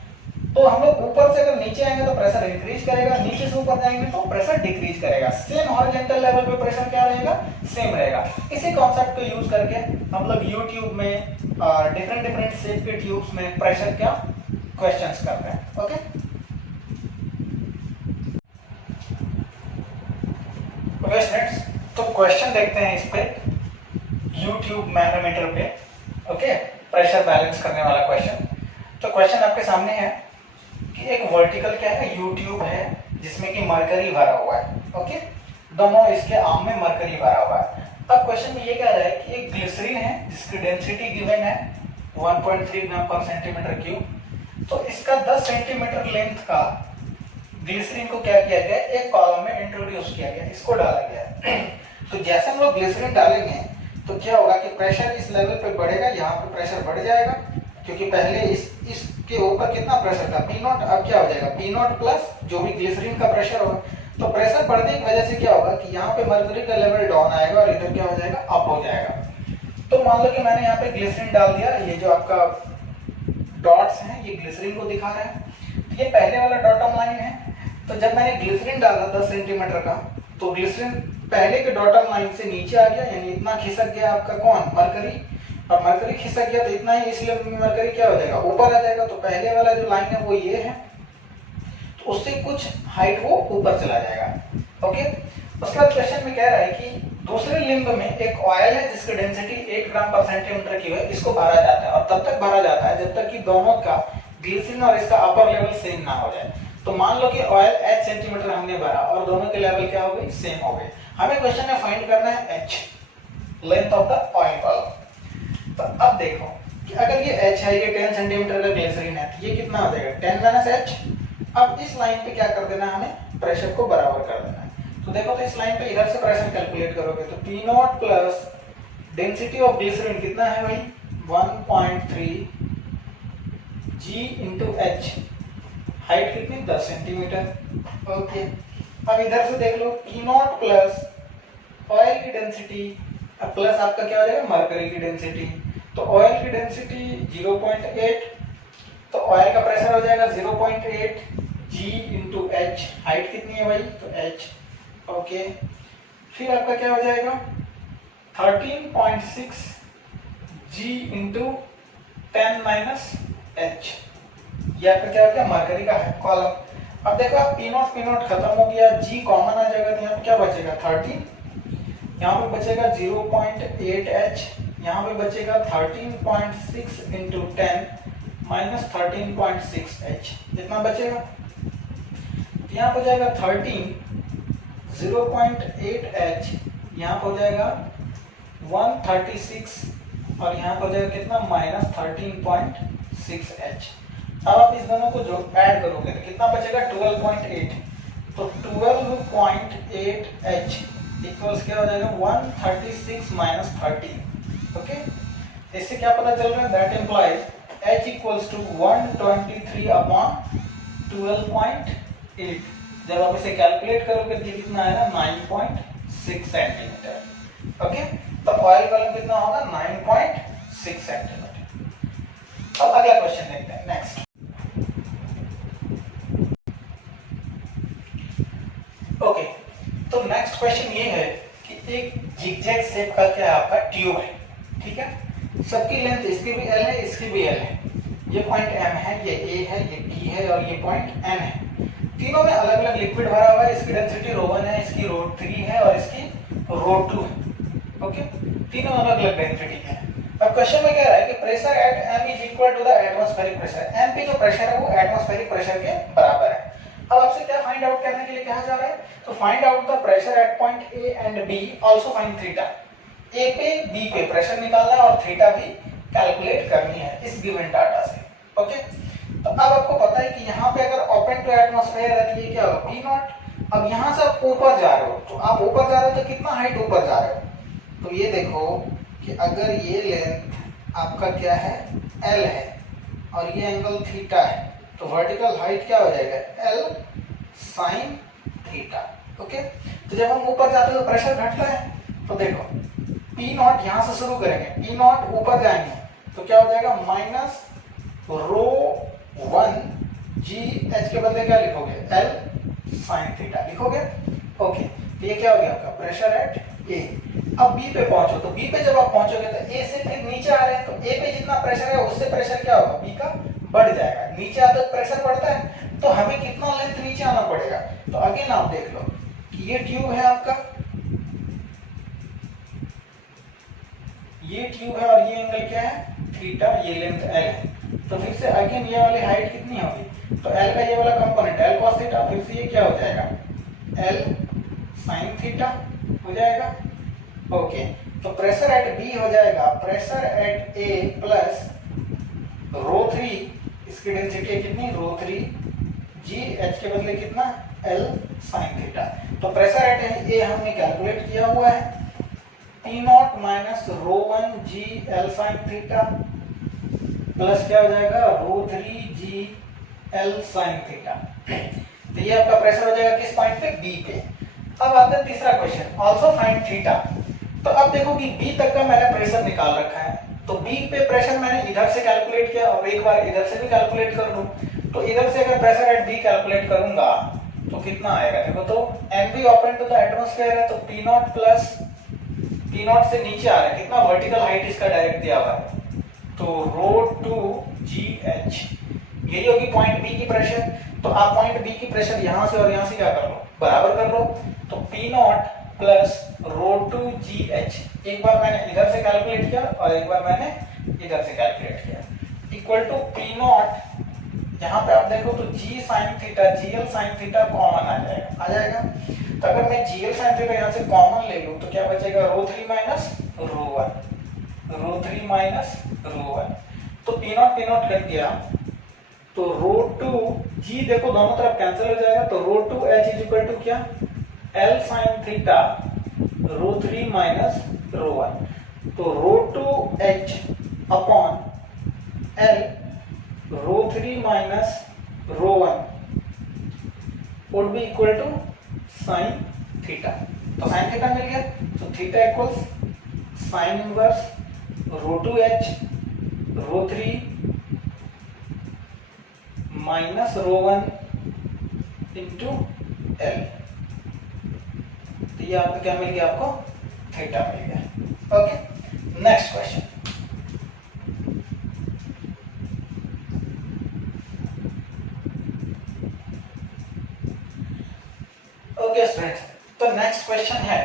तो हम लोग ऊपर से अगर नीचे आएंगे तो प्रेशर इंक्रीज करेगा, नीचे से ऊपर जाएंगे तो प्रेशर डिक्रीज करेगा, सेम हॉरिजॉन्टल लेवल पे प्रेशर क्या रहेगा सेम रहेगा। इसी कॉन्सेप्ट को यूज करके हम लोग यू ट्यूब में डिफरेंट डिफरेंट शेप के ट्यूब्स में प्रेशर क्या क्वेश्चंस करते हैं, ओके। ओके स्टूडेंट्स, तो क्वेश्चन देखते हैं इस पे यूट्यूब मैनोमीटर पे, ओके, प्रेशर बैलेंस करने वाला क्वेश्चन। तो क्वेश्चन आपके सामने है कि एक वर्टिकल क्या है यूट्यूब है जिसमें कि मरकरी भरा हुआ है, ओके, दोनों इसके आर्म में मरकरी भरा हुआ है। अब क्वेश्चन में ये कह रहा है कि एक ग्लिसरीन है जिसकी डेंसिटी गिवन है 1.3 ग्राम पर सेंटीमीटर क्यूब, तो इसका 10 सेंटीमीटर लेंथ का ग्लिसरीन को क्या किया गया एक कॉलम में इंट्रोड्यूस किया गया, इसको डाला गया। तो जैसे हम लोग ग्लिसरीन डालेंगे तो क्या होगा कि प्रेशर इस लेवल पे बढ़ेगा, यहाँ पे प्रेशर बढ़ जाएगा क्योंकि पहले इसके ऊपर कितना प्रेशर था पी नॉट, अब क्या हो जाएगा पी नॉट प्लस जो भी ग्लिसरीन का प्रेशर होगा, तो प्रेशर बढ़ने की वजह से क्या होगा कि यहाँ पे मर्क्यूरी का लेवल डाउन आएगा और इधर क्या हो जाएगा अप हो जाएगा। तो मान लो कि मैंने यहाँ पे ग्लिसरीन डाल दिया, ये जो आपका डॉट्स हैं ये ग्लिसरीन को दिखा रहा है, तो ये पहले वाला डॉटम लाइन है। तो जब मैंने ग्लिसरीन डाला 10 सेंटीमीटर का, तो ग्लिसरीन पहले के डॉटम लाइन से नीचे आ गया, यानी इतना खिसक गया आपका कौन मरकरी, और मरकरी खिसक गया तो इतना ही, इसलिए मरकरी क्या हो जाएगा ऊपर आ जाएगा। तो पहले वाला जो लाइन है वो ये है, तो उससे कुछ हाइट वो ऊपर चला जाएगा, ओके। उसके बाद क्वेश्चन में कह रहा है कि दूसरे लिंब में एक ऑयल है जिसकी डेंसिटी 8 ग्राम पर सेंटीमीटर की है, इसको भरा जाता है और तब तक भरा जाता है जब तक कि दोनों का ग्लिसरीन और इसका अपर लेवल सेम ना हो जाए। तो मान लो कि ऑयल h सेंटीमीटर हमने भरा और दोनों के लेवल क्या हो गई, सेम हो गए। हमें क्वेश्चन में फाइंड करना है h, length of the oil bulb. तो अब देखो कि अगर ये h है, ये 10 सेंटीमीटर का ग्लिसरीन है, तो ये कितना हो जाएगा 10 माइनस h। अब इस लाइन पे क्या कर देना है, हमें प्रेशर को बराबर कर देना है। तो देखो तो इस लाइन पे इधर से प्रेशर कैलकुलेट करोगे तो P not plus density of glycerine कितना है भाई 1.3 G इंटू एच, हाइट कितनी 10 सेंटीमीटर। ओके, अब इधर से देख लो P नॉट प्लस ऑयल की डेंसिटी प्लस आपका क्या हो जाएगा मरकरी की डेंसिटी। तो ऑयल की डेंसिटी 0.8, तो ऑयल का प्रेशर हो जाएगा 0.8 G इंटू एच, हाइट कितनी है भाई तो h। ओके, फिर आपका क्या हो जाएगा 13.6 G इंटू 10 माइनस h, ये आपका क्या हो गया मरकरी का कॉलम। अब देखो आप पी नॉट खत्म हो गया, G कॉमन आ जाएगा, तो यहाँ पे क्या बचेगा 13, यहाँ पे बचेगा 0.8 h, यहाँ पे बचेगा 13.6 इंटू 10 माइनस 13.6 h, इतना बचेगा। यहाँ पे हो जाएगा 13 0.8 h, यहाँ पे हो जाएगा 136 और यहाँ पे हो जाएगा कितना माइनस 13.6 h। अब आप इस दोनों को जो ऐड करोगे तो कितना बचेगा 12.8, तो 12.8 h इक्वल्स क्या हो जाएगा 136 माइनस 13। ओके, इससे क्या पता चल रहा है that implies h equals to 123 upon 12.8। जब आप इसे कैलकुलेट करोगे तो कितना आएगा 9.6 सेंटीमीटर। ओके, तो ऑयल वॉल्यूम कितना होगा 9.6 सेंटीमीटर। अब अगला क्वेश्चन देखते हैं नेक्स्ट। ओके, तो नेक्स्ट क्वेश्चन ये है कि एक जिगजैग शेप का क्या है आपका ट्यूब है, ठीक है, सबकी लेंथ इसकी भी L है, इसकी भी L है, ये पॉइंट M है, ये A है, ये B है और ये पॉइंट N है। तीनों में अलग अलग लिक्विड भरा हुआ है, इसकी डेंसिटी ρ1 है, इसकी ρ3 है और इसकी ρ2 है। ओके, तीनों अलग अलग डेंसिटी है। अब क्वेश्चन में कह रहा है कि pressure at M is equal to the atmospheric pressure, M पे जो प्रेशर है वो एटमॉस्फेरिक प्रेशर के बराबर है। अब आपसे क्या फाइंड आउट करने के लिए कहा जा रहा है, तो find out the pressure eight point A and B, also find theta. A पे B पे प्रेशर निकालना है और थीटा भी कैलकुलेट करनी है इस गिवन डाटा से। ओके, तो अब आपको पता है कि यहाँ पे अगर ओपन टू एटमॉस्फेयर है तो ये क्या होगा P नॉट। अब यहाँ से आप ऊपर जा रहे हो, तो आप ऊपर जा रहे हो तो कितना हाइट ऊपर जा रहे हो, तो ये देखो कि अगर ये लेंथ आपका क्या है L है और ये एंगल थीटा है, तो वर्टिकल हाइट क्या हो जाएगा L साइन थीटा। ओके, तो जब हम ऊपर जाते हैं तो प्रेशर घटता है, तो देखो P नॉट यहाँ से शुरू करेंगे, P नॉट ऊपर जाएंगे तो क्या हो जाएगा माइनस ρ1 G H के बदले क्या लिखोगे L साइन थीटा लिखोगे। ओके, तो ये क्या हो गया आपका प्रेशर एट A। अब B पे पहुंचो, तो B पे जब आप पहुंचोगे तो A से फिर नीचे आ रहे हैं, तो A पे जितना प्रेशर है उससे प्रेशर क्या होगा B का बढ़ जाएगा, नीचे आते प्रेशर बढ़ता है, तो हमें कितना लेंथ नीचे आना पड़ेगा। तो अगेन आप देख लो कि ये ट्यूब है आपका, ये ट्यूब है और ये एंगल क्या है थीटा, ये लेंथ L है, तो फिर से अगेन ये वाली हाइट कितनी होगी, तो L का ये वाला कंपोनेंट L cos थीटा, फिर से ये क्या हो जाएगा L sin थीटा हो जाएगा। ओके, तो प्रेशर एट B हो जाएगा प्रेशर एट A प्लस ρ3, इसकी डेंसिटी कितनी ρ3 G H के बदले कितना L sin थीटा। तो प्रेशर एट A हमने कैलकुलेट किया हुआ है P naught minus ρ1 G L sin theta plus क्या हो जाएगा ρ3 G L sin थीटा। तो ये आपका प्रेशर हो जाएगा किस पॉइंट पे B पे। अब आता है तीसरा क्वेश्चन, आल्सो फाइंड थीटा। तो अब देखो कि B तक का मैंने प्रेशर निकाल रखा है, तो B पे प्रेशर मैंने इधर से कैलकुलेट किया और एक बार इधर से भी कैलकुलेट कर लूं, तो इधर से अगर प्रेशर एट B कैलकुलेट करूंगा तो कितना आएगा, देखो तो MB open to the atmosphere है, तो P not plus P not से नीचे आ रहा है, कितना वर्टिकल हाइट इसका डायरेक्ट दिया हुआ है, तो ρ2 GH, यही होगी पॉइंट B की प्रेशर। तो आप पॉइंट B की प्रेशर यहां से और यहां से क्या कर लो बराबर कर लो, तो P नॉट प्लस ρ2 GH, एक बार मैंने इधर से कैलकुलेट किया और एक बार मैंने इधर से कैलकुलेट किया, इक्वल टू P नॉट यहाँ पे आप देखो तो g sin theta gl sin theta common आ जाएगा। तो अगर मैं gl sin थीटा यहाँ से कॉमन ले लूँ तो क्या बचेगा, रो 3 माइनस रो 1, तो पी नॉट कट गया, तो रो 2 g देखो दोनों तरफ कैंसिल हो जाएगा, तो rho 2 h is equal to क्या, l sin theta rho 3 minus rho 1, तो rho 2 h upon l rho 3 minus rho 1 would be equal to sine theta. तो साइन थीटा मिल गया, तो theta equals sine inverse rho 2h rho 3 minus rho 1 into l। तो ये आपको क्या मिल गया, आपको थीटा मिल गया। Okay, next question. Okay students, तो नेक्स्ट क्वेश्चन है,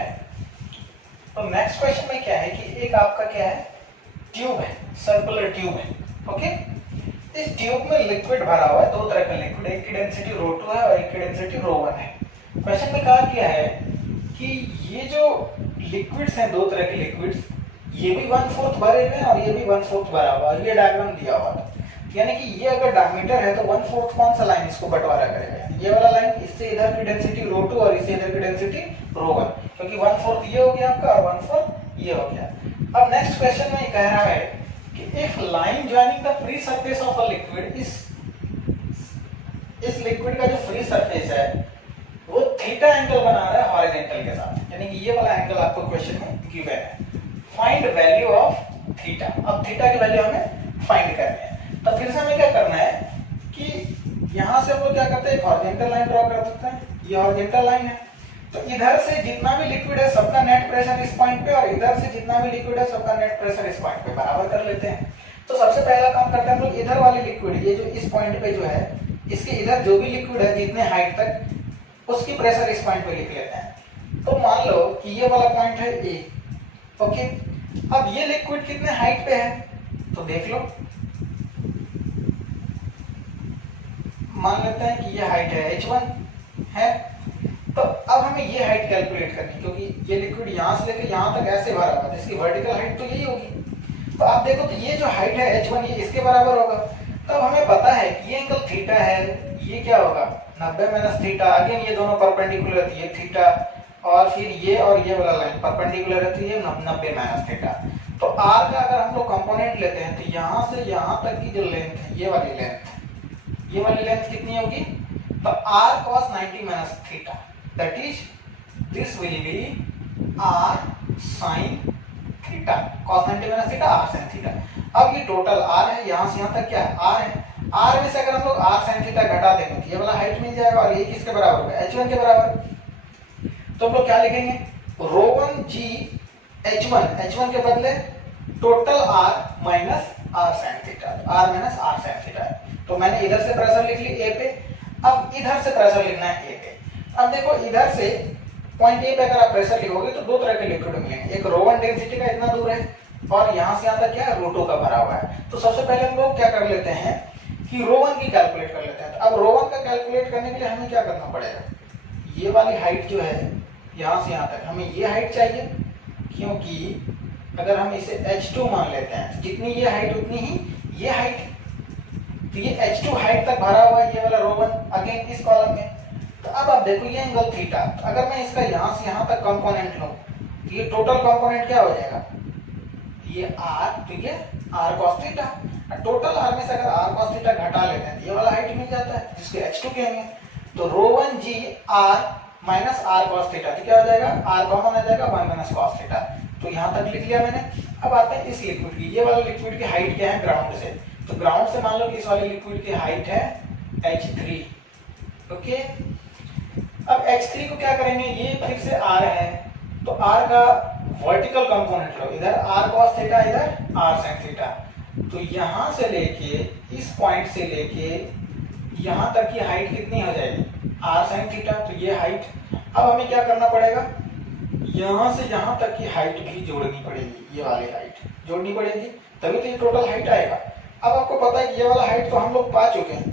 तो नेक्स्ट क्वेश्चन में क्या है कि एक आपका क्या है, ट्यूब है, सर्कुलर ट्यूब है। ओके, इस ट्यूब में लिक्विड भरा हुआ है, दो तरह का लिक्विड, एक की डेंसिटी रो 2 है और एक की डेंसिटी रो 1 है। क्वेश्चन में कहा गया है कि ये जो लिक्विड्स हैं, दो तरह के लिक्विड्स, ये भी 1/4 भरे हुए हैं और ये भी 1/4 भरा हुआ है, ये डायग्राम दिया हुआ था। यानी कि ये अगर डायमीटर है तो 1/4 कौन सा लाइन इसको बंटवारा करेगा, ये वाला लाइन, इससे इधर की डेंसिटी रो 2 और इससे इधर की डेंसिटी रो 1, क्योंकि 1/4 ये हो गया आपका और 1/4 ये हो गया। अब नेक्स्ट क्वेश्चन में कह रहा है कि if line joining the free surface of a liquid, इस लिक्विड का जो फ्री सरफेस है वो थीटा एंगल बना रहा है हॉरिजॉन्टल के साथ, यानी कि ये वाला एंगल आपको क्वेश्चन में गिवन है। Find value of theta. अब थीटा की वैल्यू हमें फाइंड करनी है, तो फिर से हमें क्या करना है कि यहां से हम लोग क्या करते हैं, एक हॉरिजॉन्टल लाइन ड्रॉ कर देते हैं, ये हॉरिजॉन्टल लाइन है, तो इधर से जितना भी लिक्विड है सबका नेट प्रेशर इस पॉइंट पे और इधर से जितना भी लिक्विड है सबका नेट प्रेशर इस पॉइंट पे बराबर कर लेते हैं। तो सबसे पहला काम करते हैं हम लोग, इधर वाली लिक्विड, ये जो इस पॉइंट पे जो है, इसके इधर जो भी लिक्विड है जितने हाइट तक, उसकी प्रेशर इस पॉइंट पे लिख लेते हैं। तो मान लो कि ये वाला पॉइंट है ए। ओके, अब ये लिक्विड कितने हाइट पे है, तो देख लो, मान लेते हैं कि ये हाइट है h1 है, तो अब हमें ये हाइट कैलकुलेट करनी, क्योंकि ये लिक्विड यहां से लेकर यहां तक ऐसे भरा हुआ है, इसकी वर्टिकल हाइट तो यही होगी। तो आप देखो तो ये जो हाइट है h1 ये इसके बराबर होगा। तो अब हमें पता है कि ये एंगल थीटा है, ये क्या होगा 90 माइनस थीटा, अगेन ये दोनों परपेंडिकुलर है, ये थीटा, और फिर ये और ये वाला लाइन परपेंडिकुलर है, तो ये 90 माइनस थीटा। तो r का अगर हम लोग कंपोनेंट लेते हैं तो यहां से यहां तक की जो लेंथ है, ये वाली लेंथ कितनी होगी, तो r cos 90 minus theta, that is this will be r sin theta, cos 90 minus theta r sin theta। अब ये टोटल r है, यहां से यहां तक क्या है r है, r में से अगर हम लोग r sin theta घटा देंगे तो ये वाला हाइट मिल जाएगा और ये किसके बराबर होगा, h1 के बराबर। तो हम लोग क्या लिखेंगे, रो 1 g h1 के बदले total r minus r sin theta, r minus r sin theta है। तो मैंने इधर से प्रेशर लिख ली ए पे, अब इधर से प्रेशर लिखना है ए पे। अब देखो इधर से पॉइंट ए पे अगर आप प्रेशर लिखोगे तो दो तरह के लिक्विड मिलेंगे, एक रो 1 डेंसिटी का इतना दूर है और यहां से यहां तक क्या है, रो 2 का भरा हुआ है। तो सबसे पहले हम लोग क्या कर लेते हैं कि रो 1 की कैलकुलेट कर लेते हैं। तो अब रो 1 का कैलकुलेट करने के लिए हमें क्या करना पड़ेगा, ये वाली हाइट जो है यहां से यहां तक हमें ये हाइट चाहिए, क्योंकि अगर हम इसे h2 मान लेते हैं, जितनी ये हाइट उतनी ही ये हाइट, तो ये h2 हाइट तक भरा हुआ है ये वाला रो 1 अगेन इस कॉलम में। तो अब आप देखो ये एंगल थीटा, तो अगर मैं इसका यहां से यहां तक कंपोनेंट लूं तो ये टोटल कंपोनेंट क्या हो जाएगा, ये r, तो ये r cos theta, total r में से अगर r cos थीटा घटा लेते हैं तो ये वाला हाइट मिल जाता है जिसके h2 कहेंगे। तो रो 1 g r minus r cos theta, तो क्या हो जाएगा, r कॉमन आ जाएगा 1 माइनस cos थीटा। तो यहां तक लिख लिया मैंने। अब आते हैं इस लिक्विड की, ये वाला लिक्विड की हाइट क्या है ग्राउंड से, तो ग्राउंड से मान लो कि इस वाले लिक्विड की हाइट है h3। ओके, अब h3 को क्या करेंगे, ये फिर से r है, तो r का वर्टिकल कंपोनेंट लो, इधर r cos थीटा इधर r sin थीटा। तो यहां से लेके इस पॉइंट से लेके यहां तक की हाइट कितनी हो जाएगी, r sin थीटा, तो ये हाइट। अब हमें क्या करना पड़ेगा, यहां से यहां तक की हाइट भी जोड़नी पड़ेगी, ये वाली हाइट जोड़नी पड़ेगी, तभी तो ये टोटल हाइट आएगा। अब आपको पता है कि ये वाला हाइट तो हम लोग पा चुके हैं,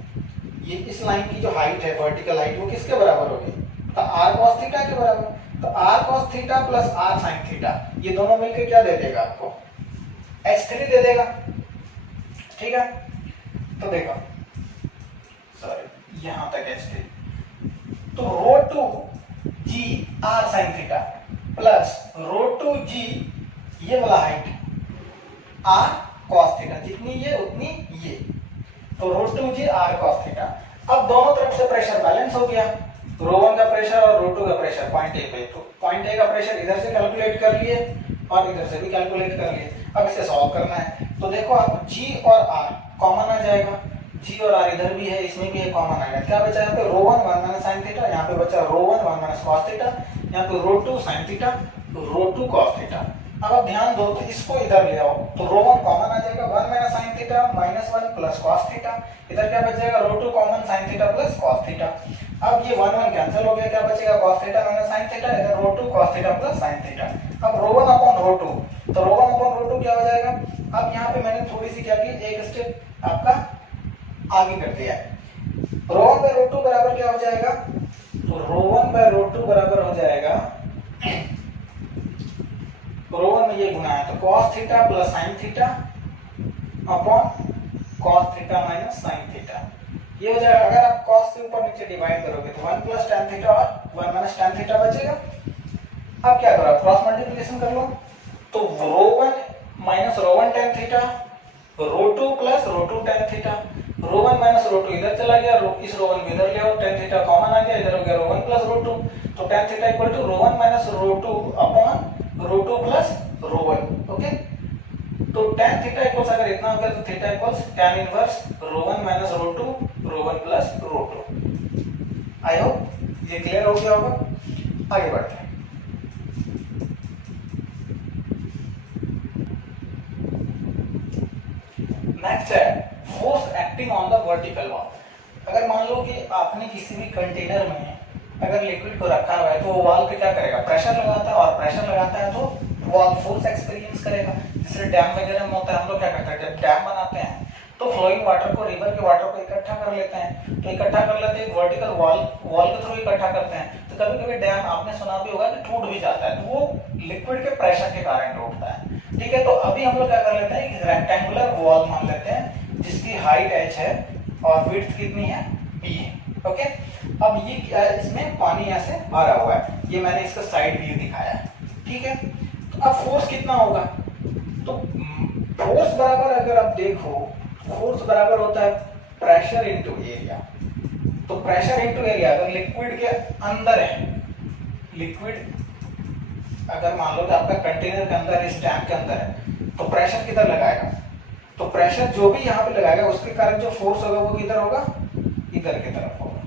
ये इस लाइन की जो हाइट है, वर्टिकल हाइट, वो किसके बराबर होगी? तो r cos थीटा के बराबर। तो r cos theta plus r sin theta, ये दोनों मिलकर क्या दे देगा आपको? h3 दे देगा। ठीक है, तो देखो, सॉरी यहां तक h3, तो ρ2g r sin theta plus ρ2g ये वाला हाइट r cos थीटा, जितनी ये उतनी ये, तो ρ2g r cos थीटा। अब दोनों तरफ से प्रेशर बैलेंस हो गया, ρ1 का प्रेशर और ρ2 का प्रेशर पॉइंट ए पे, तो पॉइंट ए का प्रेशर इधर से कैलकुलेट कर लिए और इधर से भी कैलकुलेट कर लिए। अब इसे सॉल्व करना है, तो देखो आप g और r कॉमन आ जाएगा, g और r इधर भी है, इसमें भी है, कॉमन आएगा। क्या बचा यहाँ पे? ρ1 1 माइनस sin थीटा, यहाँ पे बचा ρ1 1 माइनस cos थीटा, यहाँ पे ρ2 sin थीटा, ρ2 cos थीटा। अब आप ध्यान दो तो इसको इधर ले आओ, तो ρ1 कॉमन आ जाएगा, 1 minus sin theta minus 1 plus cos theta, इधर क्या बचेगा? ρ2 common sin theta plus cos theta. अब ये 1 1 कैंसिल हो गया, क्या बचेगा? cos theta minus sin theta, इधर ρ2 cos theta plus sin theta. अब ρ1 अपॉन ρ2, तो ρ1 अपॉन ρ2 क्या हो जाएगा? अब यहाँ पे मैंने थोड़ी सी क्या की, एक स्टेप आपका आगे कर दिया है। ρ1 बाय ρ2 बराबर क्या हो जाएगा? तो ρ1 बाय ρ2 बराबर हो जाएगा, ρ1 में ये गुना है, तो cos theta plus sin theta upon cos theta minus sin theta, ये हो जाएगा। अगर आप cos से ऊपर नीचे डिवाइड करोगे तो 1 प्लस tan थीटा और 1 माइनस tan थीटा बचेगा। अब क्या करो, क्रॉस मल्टीप्लिकेशन कर लो, तो ρ1 minus ρ1 tan theta, ρ2 plus ρ2 tan theta, ρ1 minus ρ2 इधर चला गया, इस ρ1 को इधर ले आओ, tan थीटा कॉमन आ गया, इधर हो गया ρ1 प्लस ρ2, तो tan theta equal to ρ1 minus ρ2 upon ρ2 plus ρ1। Okay, तो tan थीटा इक्वल्स अगर इतना हो गया तो theta equals tan inverse ρ1 minus ρ2 ρ1 plus ρ2। I hope ये क्लियर हो गया होगा। आगे बढ़ते हैं। नेक्स्ट है force acting on the vertical wall. अगर मान लो कि आपने किसी भी कंटेनर में अगर लिक्विड को रखा हुआ है तो वो वॉल पे क्या करेगा? प्रेशर लगाता है, और प्रेशर लगाता है तो वॉल फोर्स एक्सपीरियंस करेगा। जैसे डैम वगैरह में होता है, हम लोग क्या करते हैं, जब डैम बनाते हैं तो फ्लोइंग वाटर को, रिवर के वाटर को इकट्ठा कर लेते हैं, तो इकट्ठा कर लेते हैं वर्टिकल वॉल के थ्रू इकट्ठा करते हैं। तो कभी कभी डैम आपने सुना भी होगा कि टूट भी जाता है, तो वो लिक्विड के प्रेशर के कारण टूटता है। ठीक है, तो अभी हम लोग क्या कर लेते हैं कि रेक्टेंगुलर वॉल मान लेते हैं जिसकी हाइट h है और विड्थ कितनी है? b है। ओके, अब ये क्या है, इसमें पानी यहाँ से भरा हुआ है, ये मैंने इसका साइड व्यू दिखाया है। ठीक है, तो अब फोर्स कितना होगा? तो फोर्स बराबर, अगर आप देखो, फोर्स बराबर होता है प्रेशर इनटू एरिया। तो प्रेशर इनटू एरिया, अगर लिक्विड के अंदर है, लिक्विड अगर मान लो कि आपका कंटेनर के अंदर, इस टैंक के अंदर है, तो प्रेशर किधर लगाएगा? तो प्रेशर जो भी यहाँ पे लगाएगा उसके कारण जो फोर्स होगा वो किधर होगा? इधर की तरफ होगा,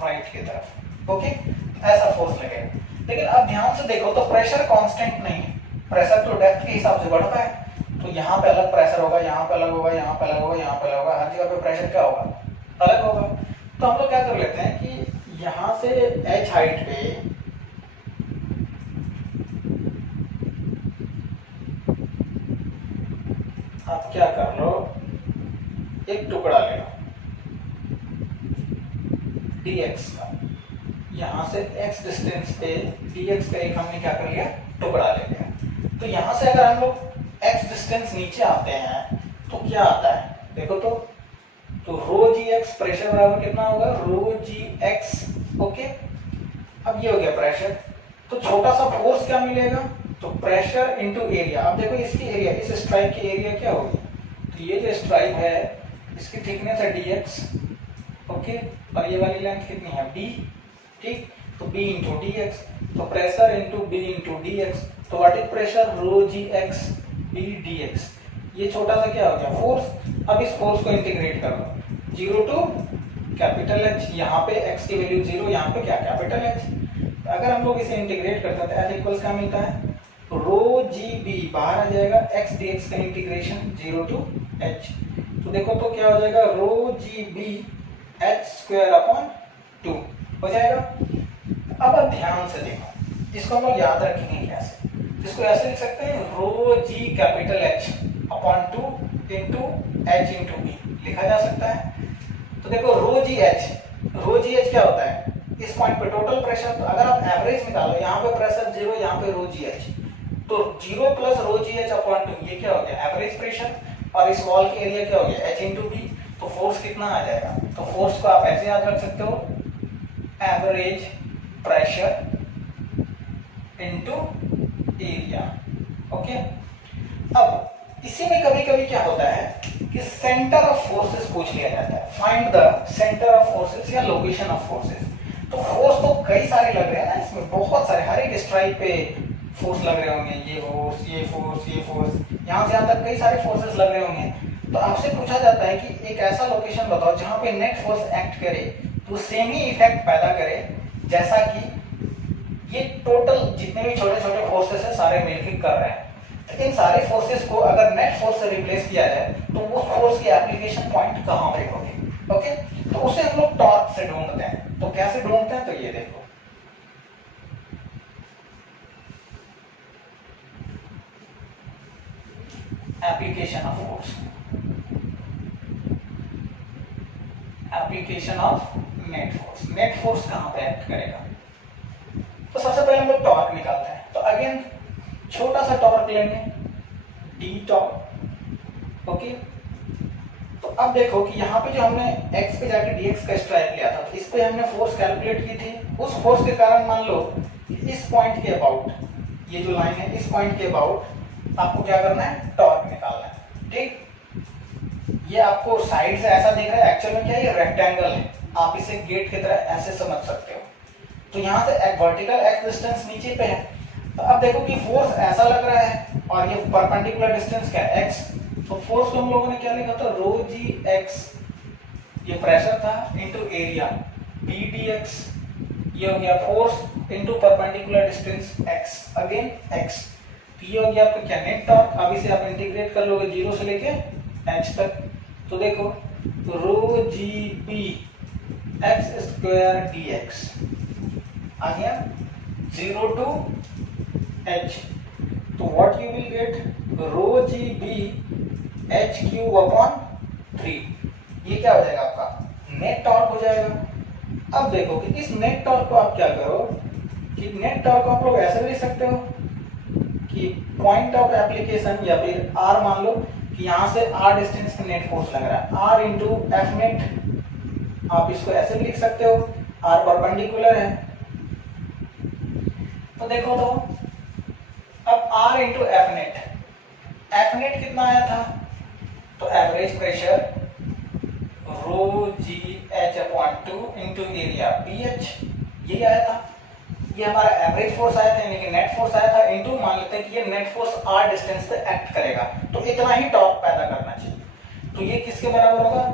राइट की तरफ। ओके, ऐसा फोर्स लगेगा। लेकिन अब ध्यान से देखो तो प्रेशर कांस्टेंट नहीं है, प्रेशर तो डेप्थ के हिसाब से बढ़ता है। तो यहाँ पे अलग प्रेशर होगा, यहाँ पे अलग होगा, यहाँ पे अलग होगा, यहाँ पे अलग होगा, हर जगह पे प्रेशर क्या होगा? अलग होगा। तो हम लोग क्या कर लेते हैं कि यहाँ से h हाइट पे आप क्या कर लो, एक टुकड़ा ले लो dx का, यहाँ से x डिस्टेंस पे dx का एक हमने क्या कर लिया? टुकड़ा ले लिया। तो यहाँ से अगर हम लोग x डिस्टेंस नीचे आते हैं तो क्या आता है? देखो तो रो जी एक्स प्रेशर बराबर कितना होगा? Rho G x. ओके, अब ये हो गया प्रेशर, तो छोटा सा फोर्स क्या मिलेगा? तो प्रेशर इंटू एरिया। अब देखो इसकी एरिया, इस स्ट्राइप की एरिया क्या होगी? तो ये जो स्ट्राइप है इसकी थिकनेस है dx। ओके, और ये वाली लेंथ कितनी है? b। ठीक, तो b इंटू dx, तो pressure into b into dx, तो what is pressure? Rho G X b dx। ये छोटा सा क्या हो गया? फोर्स। अब इस फोर्स को इंटीग्रेट कर लो, 0 टू कैपिटल H, यहाँ पे x की वैल्यू 0, यहाँ पे क्या? Capital H। अगर हम लोग इसे इंटीग्रेट करते हैं तो H इक्वल्स क्या मिलता है? रो जी बी बाहर आ जाएगा, x dx का इंटीग्रेशन 0 टू h। तो देखो तो क्या हो जाएगा? Rho g b h square upon 2 हो जाएगा। अब आप ध्यान से देखो, इसको हम लोग याद रखेंगे कैसे? इसको ऐसे लिख सकते हैं, rho g capital H upon 2 into h into b लिखा जा सकता है। तो देखो रो जी एच क्या होता है इस पॉइंट पे टोटल प्रेशर। तो अगर आप एवरेज निकालो, यहाँ पे प्रेशर 0, यहाँ पे रो जी एच, तो 0 plus rho g h upon 2 ये क्या हो गया एवरेज प्रेशर, और इस वॉल के एरिया क्या हो गया एच इंटू बी। तो फोर्स कितना आ जाएगा, तो फोर्स को आप ऐसे याद रख सकते हो average pressure into area. Okay, अब इसी में कभी कभी क्या होता है कि सेंटर ऑफ फोर्सेस पूछ लिया जाता है, find the centre of forces या लोकेशन ऑफ फोर्सेस। तो फोर्स तो कई सारे लग रहे हैं ना इसमें, बहुत सारे, हर एक स्ट्राइक पे फोर्स लग रहे होंगे, ये फोर्स ये फोर्स ये फोर्स, यहाँ से यहाँ तक कई सारे फोर्सेस लग रहे होंगे। तो आपसे पूछा जाता है कि एक ऐसा लोकेशन बताओ जहाँ पे नेट फोर्स एक्ट करे तो सेम ही इफेक्ट पैदा करे जैसा कि ये टोटल जितने भी छोटे छोटे फोर्सेस है सारे मिलकर कर रहे हैं। तो इन सारे फोर्सेस को अगर नेट फोर्स से रिप्लेस किया जाए तो उस फोर्स की एप्लीकेशन पॉइंट कहाँ पे होगी। ओके, तो उसे हम लोग टॉर्क से ढूंढते हैं। तो कैसे ढूंढते हैं, तो ये देखो, application of force, application of net force, net force कहां पे एक्ट करेगा। तो सबसे पहले हम लोग टॉर्क निकालते हैं। तो अगेन छोटा सा टॉर्क लेंगे डी टॉर्क। ओके, तो अब देखो कि यहाँ पे जो हमने x पे जाके dx का स्ट्राइक लिया था, तो इस पे हमने फोर्स कैलकुलेट की थी। उस फोर्स के कारण मान लो कि इस पॉइंट के अबाउट, ये जो लाइन है इस पॉइंट के अबाउट आपको क्या करना है, टॉर्क निकालना है। ठीक, ये आपको साइड से ऐसा दिख रहा है, एक्चुअल में क्या है ये रेक्टेंगल है, आप इसे गेट की तरह ऐसे समझ सकते हो। तो यहाँ से वर्टिकल एक्स डिस्टेंस नीचे पे है। तो अब देखो कि फोर्स ऐसा लग रहा है और ये परपेंडिकुलर डिस्टेंस क्या है x। तो फोर्स को हम लोगों ने क्या लिखा था, रो जी एक्स, ये प्रेशर था, into area B D X, ये हो गया force into perpendicular distance x, again x। तो ये हो गया आपका क्या, नेट टॉर्क। अब इसे आप इंटीग्रेट कर लोगे 0 से लेके h तक। तो देखो rho g b x square d x आ गया 0 to h। तो what you will get, rho g b h cube upon 3, ये क्या हो जाएगा आपका नेट टॉर्क हो जाएगा। अब देखो कि इस नेट टॉर्क को आप क्या करो कि नेट टॉर्क को आप लोग ऐसे भी लिख सकते हो कि पॉइंट ऑफ एप्लीकेशन, या फिर r मान लो कि यहां से r डिस्टेंस पे नेट फोर्स लग रहा है, r इंटू एफ नेट, आप इसको ऐसे भी लिख सकते हो, r परपेंडिकुलर है। तो देखो तो अब r इंटू एफ नेट कितना आया था, तो average pressure rho g h upon 2 into area b h, यही आया था। ये हमारा एवरेज फोर्स आया था, यानी कि नेट फोर्स आया था, इंटू मान लेते हैं कि ये नेट फोर्स r डिस्टेंस पे एक्ट करेगा, तो इतना ही टॉर्क पैदा करना चाहिए। तो ये किसके बराबर होगा,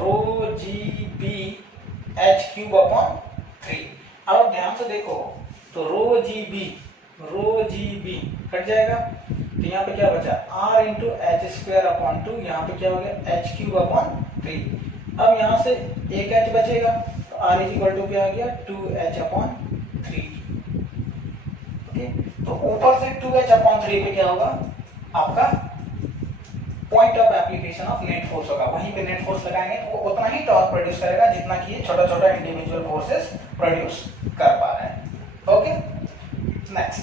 rho g b h cube upon 3। अब ध्यान से देखो तो रो जी बी कट जाएगा, तो यहाँ पे क्या बचा, r into H square upon 2, यहाँ पे क्या हो गया एच क्यूब अपॉन 3। अब यहाँ से एक h बचेगा, तो r इज इक्वल टू क्या आ गया 2h अपॉन 3। ओके, तो ऊपर से 2h अपॉन 3 पे क्या होगा आपका point of application of net force होगा, वहीं पे नेट फोर्स लगाएंगे तो वो उतना ही टॉर्क प्रोड्यूस करेगा जितना कि ये छोटा छोटा इंडिविजुअल फोर्सेस प्रोड्यूस कर पा रहे हैं। ओके, नेक्स्ट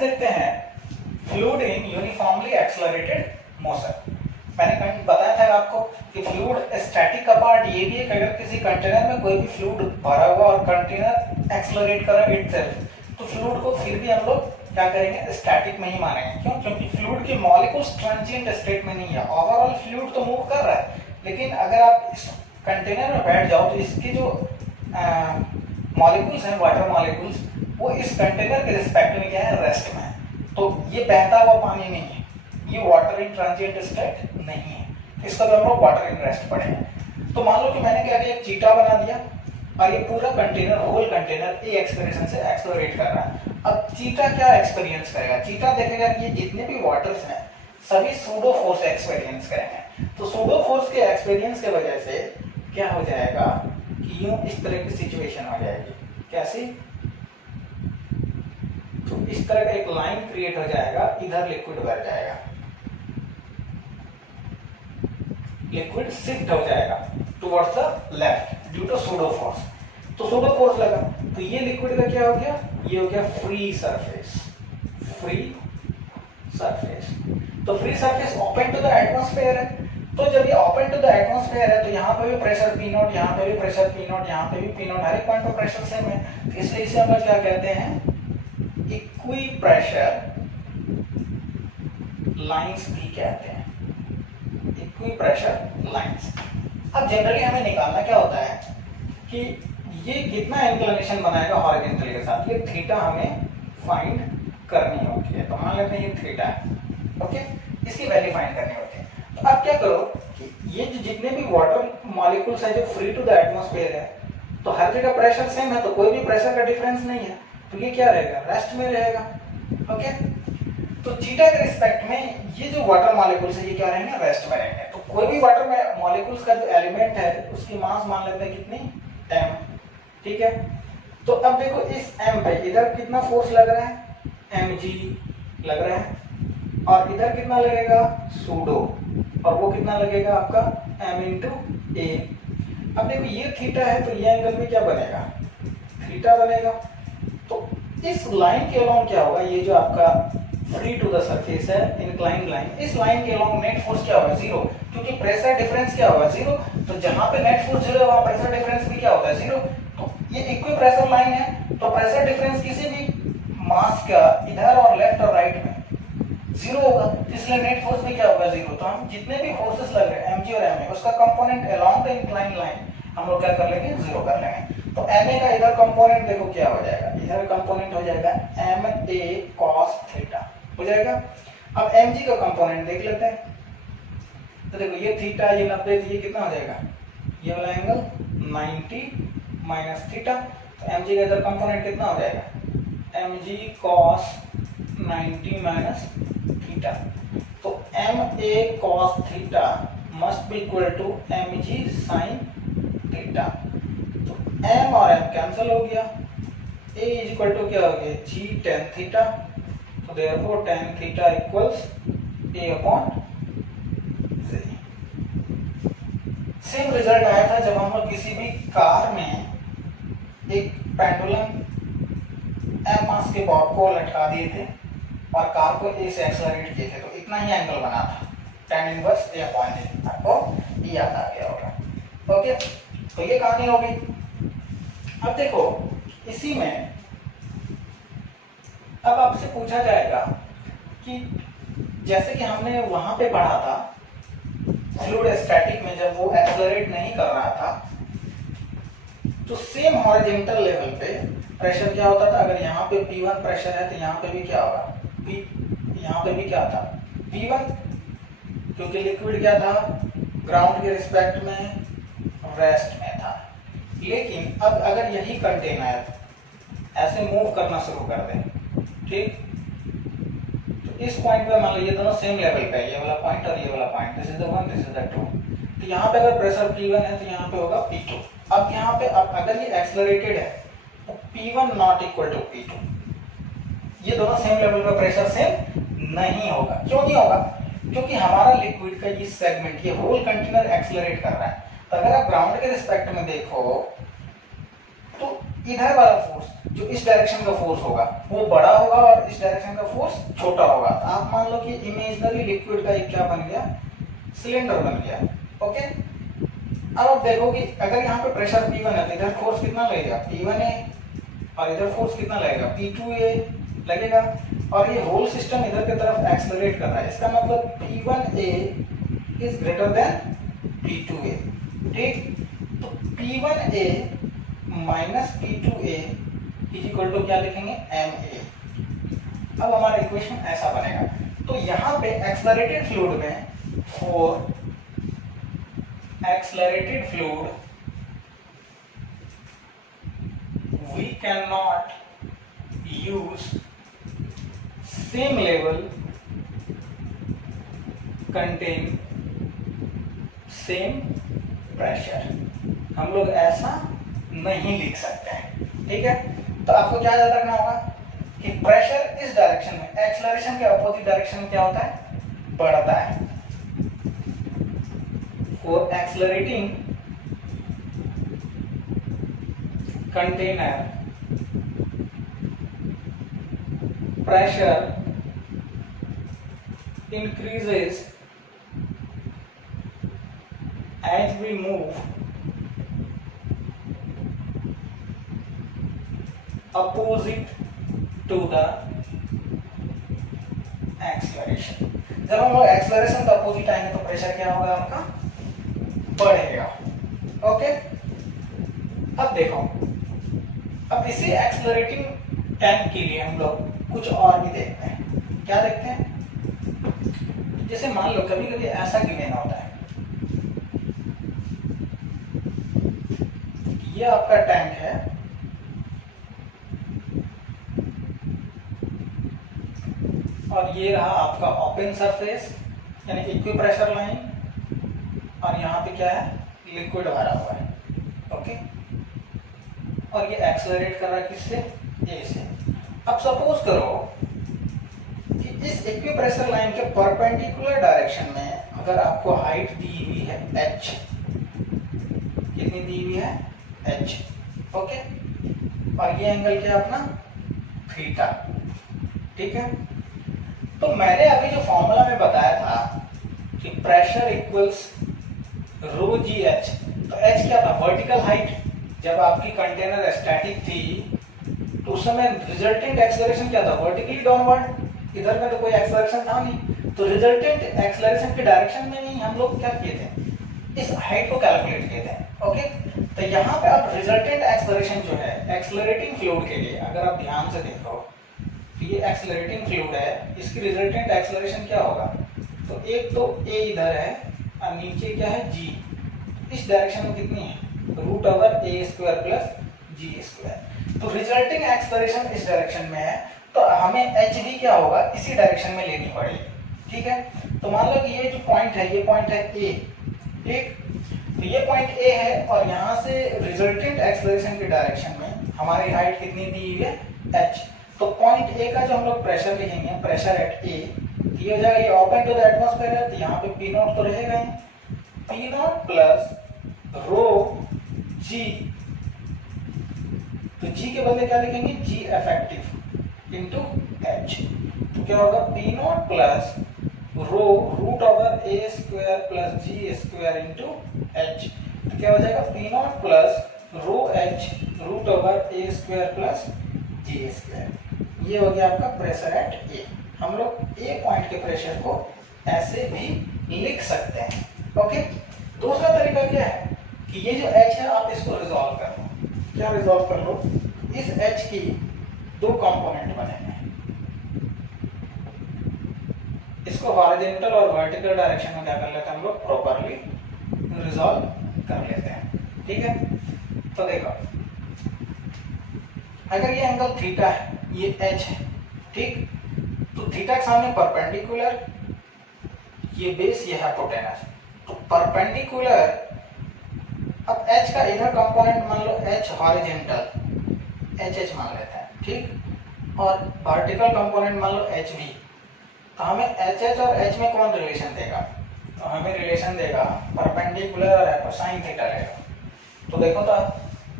देखते हैं fluid in uniformly accelerated motion. मैंने बताया था आपको कि फ्लूइड स्टैटिक का पार्ट ये भी है कि अगर किसी कंटेनर में कोई भी फ्लूइड भरा हुआ और कंटेनर एक्सेलरेट कर रहा है इटसेल्फ, तो फ्लूइड को फिर भी हम लोग क्या करेंगे, स्टैटिक में ही मानेंगे। क्यों, क्योंकि फ्लूइड के मॉलिक्यूल्स ट्रांजिएंट स्टेट में नहीं है, ओवरऑल फ्लूइड तो मूव कर रहा है, लेकिन अगर आप इस कंटेनर में बैठ जाओ तो इसके जो मॉलिक्यूल्स हैं, वाटर मॉलिक्यूल्स, वो इस कंटेनर के रिस्पेक्ट में क्या है, रेस्ट में है। तो ये बहता हुआ पानी नहीं है, ये वाटर इन ट्रांजिएंट स्टेट नहीं है, इसका तो हम लोग वाटर इन रेस्ट पढ़ेंगे। तो मान लो कि मैंने क्या किया, एक चीटा बना दिया और ये पूरा container, whole container a experience से एक्सेलरेट कर रहा है। अब चीटा क्या एक्सपीरियंस करेगा, चीटा देखेगा कि ये जितने भी वाटर्स हैं सभी सूडो फोर्स एक्सपीरियंस करेंगे। तो सूडो फोर्स के एक्सपीरियंस के वजह से क्या हो जाएगा कि यूं इस तरह की सिचुएशन हो जाएगी। कैसी, तो इस तरह का एक लाइन क्रिएट हो जाएगा, इधर लिक्विड भर जाएगा, लिक्विड शिफ्ट हो जाएगा towards the left due to pseudo force. तो सूडो फोर्स लगा तो ये लिक्विड का क्या हो गया, ये हो गया फ्री सरफेस, फ्री सरफेस। तो free surface open to the atmosphere है, तो जब ये ओपन टू द एटमॉस्फेयर है तो यहाँ पे भी प्रेशर पी नॉट, यहाँ पे भी प्रेशर पी नॉट, यहाँ पे भी पी नॉट, हर एक पॉइंट पर प्रेशर सेम है, तो इसलिए इसे हम क्या कहते हैं, इक्वी प्रेशर लाइंस भी कहते हैं, इक्वी प्रेशर लाइंस। अब जनरली हमें निकालना क्या होता है कि ये कितना इंक्लिनेशन बनाएगा हॉरिजॉन्टल के साथ, ये थीटा हमें फाइंड करनी होती है। तो मान लेते हैं ये थीटा है, ओके, इसकी वैल्यू फाइंड करनी होती है। तो अब क्या करो कि ये जो जितने भी वाटर मॉलिक्यूल्स है जो फ्री टू द एटमॉस्फेयर है, तो हर जगह प्रेशर सेम है, तो कोई भी प्रेशर का डिफरेंस नहीं है, तो ये क्या रहेगा, रेस्ट में रहेगा, ओके। तो थीटा के रिस्पेक्ट में ये जो वाटर मॉलिक्यूल्स है ये क्या रहेंगे, रेस्ट में रहेंगे। तो कोई भी वाटर में मॉलिक्यूल्स का जो एलिमेंट है उसकी मास मान लेते हैं कितनी, m, ठीक है। तो अब देखो इस m पे इधर कितना फोर्स लग रहा है, mg लग रहा है, और इधर कितना लगेगा, सूडो, और वो कितना लगेगा आपका m इंटू ए। अब देखो ये थीटा है तो ये एंगल में क्या बनेगा, थीटा बनेगा। तो इस लाइन के अलोंग क्या होगा, ये जो आपका फ्री टू द सरफेस है इंक्लाइन लाइन, इस लाइन के अलोंग नेट फोर्स क्या होगा, जीरो, क्योंकि प्रेशर डिफरेंस क्या होगा, जीरो। तो जहां पे नेट फोर्स जीरो है वहां प्रेशर डिफरेंस भी क्या होता है, जीरो। तो ये इक्वी प्रेशर लाइन है, तो प्रेशर डिफरेंस किसी भी मास का इधर और लेफ्ट और राइट में जीरो होगा, इसलिए नेट फोर्स भी क्या होगा, जीरो। तो हम जितने भी फोर्सेस लग रहे हैं mg और ma, उसका component along the incline line हम लोग क्या कर लेंगे, जीरो कर लेंगे। तो ma का इधर कंपोनेंट देखो क्या हो जाएगा, इधर कंपोनेंट हो जाएगा ma cos थीटा हो जाएगा। अब mg का कंपोनेंट देख लेते हैं, तो देखो ये थीटा, ये 90, तो ये कितना हो जाएगा, ये वाला एंगल 90 माइनस थीटा। तो mg का इधर कंपोनेंट कितना हो जाएगा, mg cos 90 माइनस थीटा। तो ma cos theta must be equal to mg sin theta. तो m और m कैंसिल हो गया, a इज इक्वल टू क्या हो गया, g tan थीटा। तो therefore tan theta equals a upon z। Same result आया था जब हम लोग किसी भी कार में एक पेंडुलम m मास के बॉब को लटका दिए थे और कार को a से एक्सेलरेट किए थे, तो इतना ही एंगल बना था, tan inverse a upon z। आपको ये याद आ गया होगा, ओके। तो ये कहानी होगी। अब देखो इसी में अब आपसे पूछा जाएगा कि जैसे कि हमने वहां पे पढ़ा था फ्लूइड स्टैटिक में, जब वो एक्सेलरेट नहीं कर रहा था तो सेम हॉरिजॉन्टल लेवल पे प्रेशर क्या होता था, अगर यहाँ पे P1 प्रेशर है तो यहाँ पे भी क्या होगा, यहाँ पे भी क्या था, P1, क्योंकि लिक्विड क्या था, ग्राउंड के रिस्पेक्ट में रेस्ट में था। लेकिन अब अगर यही कंटेनर ऐसे मूव करना शुरू कर दे, ठीक, तो इस पॉइंट पे मान लो ये दोनों सेम लेवल पे है, ये वाला पॉइंट और ये वाला point, this is the 1, this is the 2। तो यहाँ पे अगर प्रेशर P1 है तो यहाँ पे होगा P2। अब यहाँ पे अब अगर ये एक्सेलरेटेड है तो P1 not equal to P2, ये दोनों सेम लेवल पे प्रेशर सेम नहीं होगा। क्यों नहीं होगा, क्योंकि हमारा लिक्विड का ये सेगमेंट, ये होल कंटेनर एक्सेलरेट कर रहा है। तो अगर आप ग्राउंड के रिस्पेक्ट में देखो तो इधर वाला फोर्स जो इस डायरेक्शन का फोर्स होगा वो बड़ा होगा और इस डायरेक्शन का फोर्स छोटा होगा। तो आप मान लो कि इमेजिनरी लिक्विड का एक क्या बन गया, सिलेंडर बन गया, ओके। अब आप देखो कि अगर यहाँ पे प्रेशर P1 है तो इधर फोर्स कितना लगेगा, P1A, और इधर फोर्स कितना लगेगा, P2A लगेगा, और ये होल सिस्टम इधर की तरफ एक्सेलरेट कर रहा है। इसका मतलब P1A is greater than P2A, ठीक। तो P1A minus P2A is equal to क्या लिखेंगे, MA। अब हमारा इक्वेशन ऐसा बनेगा। तो यहाँ पे एक्सेलरेटेड फ्लूइड में for accelerated fluid we can not use same level contain same pressure. हम लोग ऐसा नहीं लिख सकते हैं, ठीक है। तो आपको क्या याद रखना होगा कि प्रेशर इस डायरेक्शन में, एक्सेलरेशन के अपोजिट डायरेक्शन में क्या होता है, बढ़ता है। For accelerating container pressure increases as we move opposite to the acceleration। जब हम लोग एक्सेलरेशन का अपोजिट आएंगे तो प्रेशर क्या होगा आपका, बढ़ेगा। ओके, अब देखो, अब इसी एक्सेलरेटिंग टैंक के लिए हम लोग कुछ और भी देखते हैं। क्या देखते हैं, जैसे मान लो कभी कभी ऐसा गिवन होता है, ये आपका टैंक है और ये रहा आपका ओपन सरफेस यानी इक्वी प्रेशर लाइन, और यहाँ पे क्या है, लिक्विड भरा हुआ है। ओके, और ये एक्सेलरेट कर रहा है किससे, ए से। अब सपोज करो कि इस इक्वी प्रेशर लाइन के परपेंडिकुलर डायरेक्शन में अगर आपको हाइट दी हुई है h, कितनी दी हुई है, h। ओके, और ये एंगल क्या अपना, थीटा। ठीक है, तो मैंने अभी जो फॉर्मूला में बताया था कि प्रेशर इक्वल्स रो जी एच, तो h क्या था, वर्टिकल हाइट। जब आपकी कंटेनर स्टैटिक थी तो उस समय रिजल्टेंट एक्सेलरेशन क्या था, वर्टिकली डाउनवर्ड। इधर में तो कोई एक्सेलरेशन था नहीं, तो रिजल्टेंट एक्सेलरेशन के डायरेक्शन में नहीं हम लोग क्या किए थे, इस हाइट को कैलकुलेट किए थे। ओके, तो यहाँ पे अब रिजल्टेंट एक्सेलरेशन जो है एक्सेलरेटिंग फ्लूइड के लिए, अगर आप ध्यान से देखो तो ये एक्सेलरेटिंग फ्लूइड है, इसकी रिजल्टेंट एक्सेलरेशन क्या होगा, तो एक तो a इधर है और नीचे क्या है, g। इस डायरेक्शन में कितनी है, √a² प्लस g²। तो रिजल्टिंग एक्सेलरेशन इस डायरेक्शन में है, तो हमें एच डी क्या होगा, इसी डायरेक्शन में लेनी पड़ेगी। ठीक है, तो मान लो कि ये जो पॉइंट है, ये पॉइंट है ए। ठीक, तो ये पॉइंट ए है और यहाँ से रिजल्टेंट एक्सेलरेशन के डायरेक्शन में हमारी हाइट कितनी दी हुई है, एच। तो पॉइंट ए का जो हम लोग प्रेशर लिखेंगे, प्रेशर एट ए, ये हो जाएगा, ये ओपन टू द एटमॉस्फेयर है, तो यहाँ पे पी नॉट तो रहेगा ही, पी नॉट प्लस रो जी। तो g के बदले क्या लिखेंगे, g इफेक्टिव इंटू h। तो क्या होगा, p not plus row √a² plus g² into h। तो क्या हो जाएगा, p not plus row h √a² plus g²। ये हो गया आपका प्रेशर एट a। हम लोग a पॉइंट के प्रेशर को ऐसे भी लिख सकते हैं। ओके, दूसरा तरीका क्या है कि ये जो h है आप इसको रिजॉल्व कर लो। क्या रिजॉल्व कर लो, इस h की दो कंपोनेंट बनेंगे, इसको हॉरिजॉन्टल और वर्टिकल डायरेक्शन में क्या कर लेते हैं हम लोग, प्रॉपर्ली रिजॉल्व कर लेते हैं। ठीक है, तो देखो, अगर ये एंगल थीटा है, ये h है, ठीक, तो थीटा के सामने परपेंडिकुलर, ये बेस, ये हाइपोटेनस, तो परपेंडिकुलर। अब h का इधर कंपोनेंट मान लो h हॉरिजॉन्टल, HH मान लेते हैं। ठीक, और वर्टिकल कंपोनेंट मान लो HV। तो हमें HH और H में कौन रिलेशन देगा, तो हमें रिलेशन देगा परपेंडिकुलर और साइन थीटा लेगा। तो देखो तो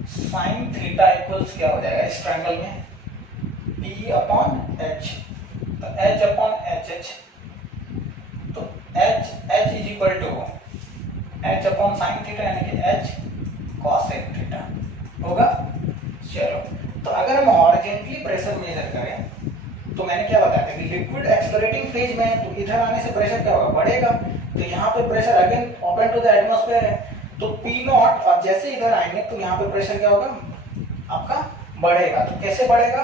साइन थीटा इक्वल्स क्या हो जाएगा इस ट्रायंगल में, P/H। तो H/HH, तो H is equal to H/sin theta यानी कि H cosec थीटा होगा। चलो, तो अगर हम हॉरिजॉन्टली प्रेशर मेजर करें तो मैंने क्या बताया था कि लिक्विड एक्सेलरेटिंग फेज में है, तो इधर आने से प्रेशर क्या होगा, बढ़ेगा। तो यहाँ पे pressure again open to the atmosphere है, तो P नॉट, और जैसे इधर आएंगे तो यहाँ पे प्रेशर क्या होगा आपका, बढ़ेगा। तो कैसे बढ़ेगा,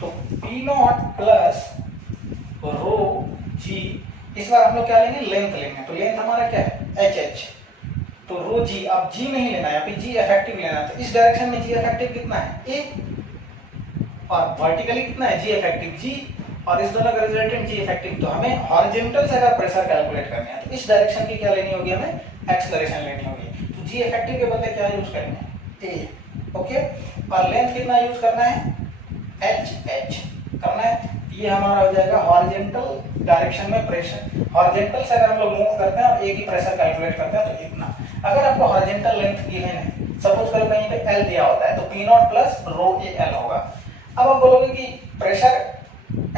तो P not plus rho g, इस बार हम लोग क्या लेंगे, लेंथ लेंगे। तो लेंथ हमारा क्या है, HH, तो रो जी, अब जी नहीं लेना है, अभी जी इफेक्टिव लेना है। तो इस डायरेक्शन में जी इफेक्टिव कितना है, ए, और वर्टिकली कितना है, जी इफेक्टिव जी, और इस दोनों का रिजल्टेंट जी इफेक्टिव। तो हमें हॉरिजॉन्टल से अगर प्रेशर कैलकुलेट करना है तो इस डायरेक्शन की क्या लेनी होगी, हमें एक्सेलरेशन लेनी होगी। तो जी इफेक्टिव के बदले क्या यूज करना है, ए। ओके, और लेंथ कितना यूज करना है, एच एच। करना है। ये हमारा हो जाएगा हॉरिजॉन्टल डायरेक्शन में प्रेशर। हॉरिजॉन्टल से अगर हम लोग मूव करते हैं और एक ही प्रेशर कैलकुलेट करते हैं तो इतना। अगर आपको हॉरिजॉन्टल लेंथ गिवन है, सपोज करो कहीं पे एल दिया होता है तो P not plus rho a L होगा। अब आप बोलोगे कि प्रेशर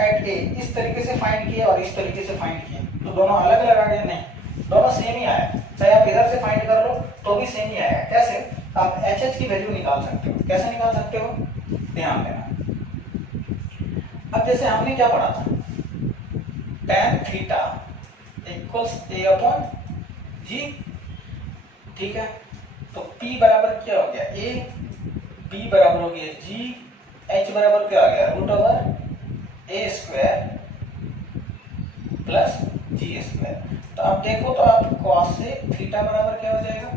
एट ए इस तरीके से फाइंड किए और इस तरीके से फाइंड किए तो दोनों अलग अलग आ गए? नहीं, दोनों सेम ही आया। चाहे आप इधर से फाइंड कर लो तो भी सेम ही आएगा। कैसे? आप एच एच की वैल्यू निकाल सकते हो। कैसे निकाल सकते हो? ध्यान देना। अब जैसे हमने क्या पढ़ा था, tan theta equals a upon जी, ठीक है। तो P बराबर क्या हो गया? A, B बराबर हो गया G, H बराबर क्या हो गया? रूट ओवर ए स्क्वायर प्लस जी स्क्वायर। तो आप देखो तो आप cos से थीटा बराबर क्या हो जाएगा?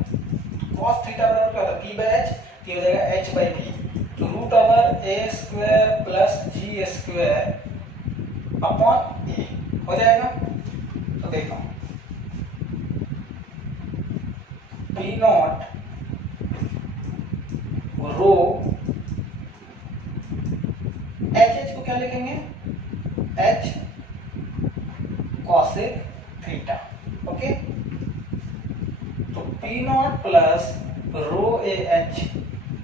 cos थीटा बराबर क्या होगा? P बाय H, ये हो जाएगा H बाई P। तो root over A square plus ji square upon A हो जाएगा। तो देखो P not rho H H को क्या लिखेंगे? H cosec theta. ओके, तो P not plus rho A H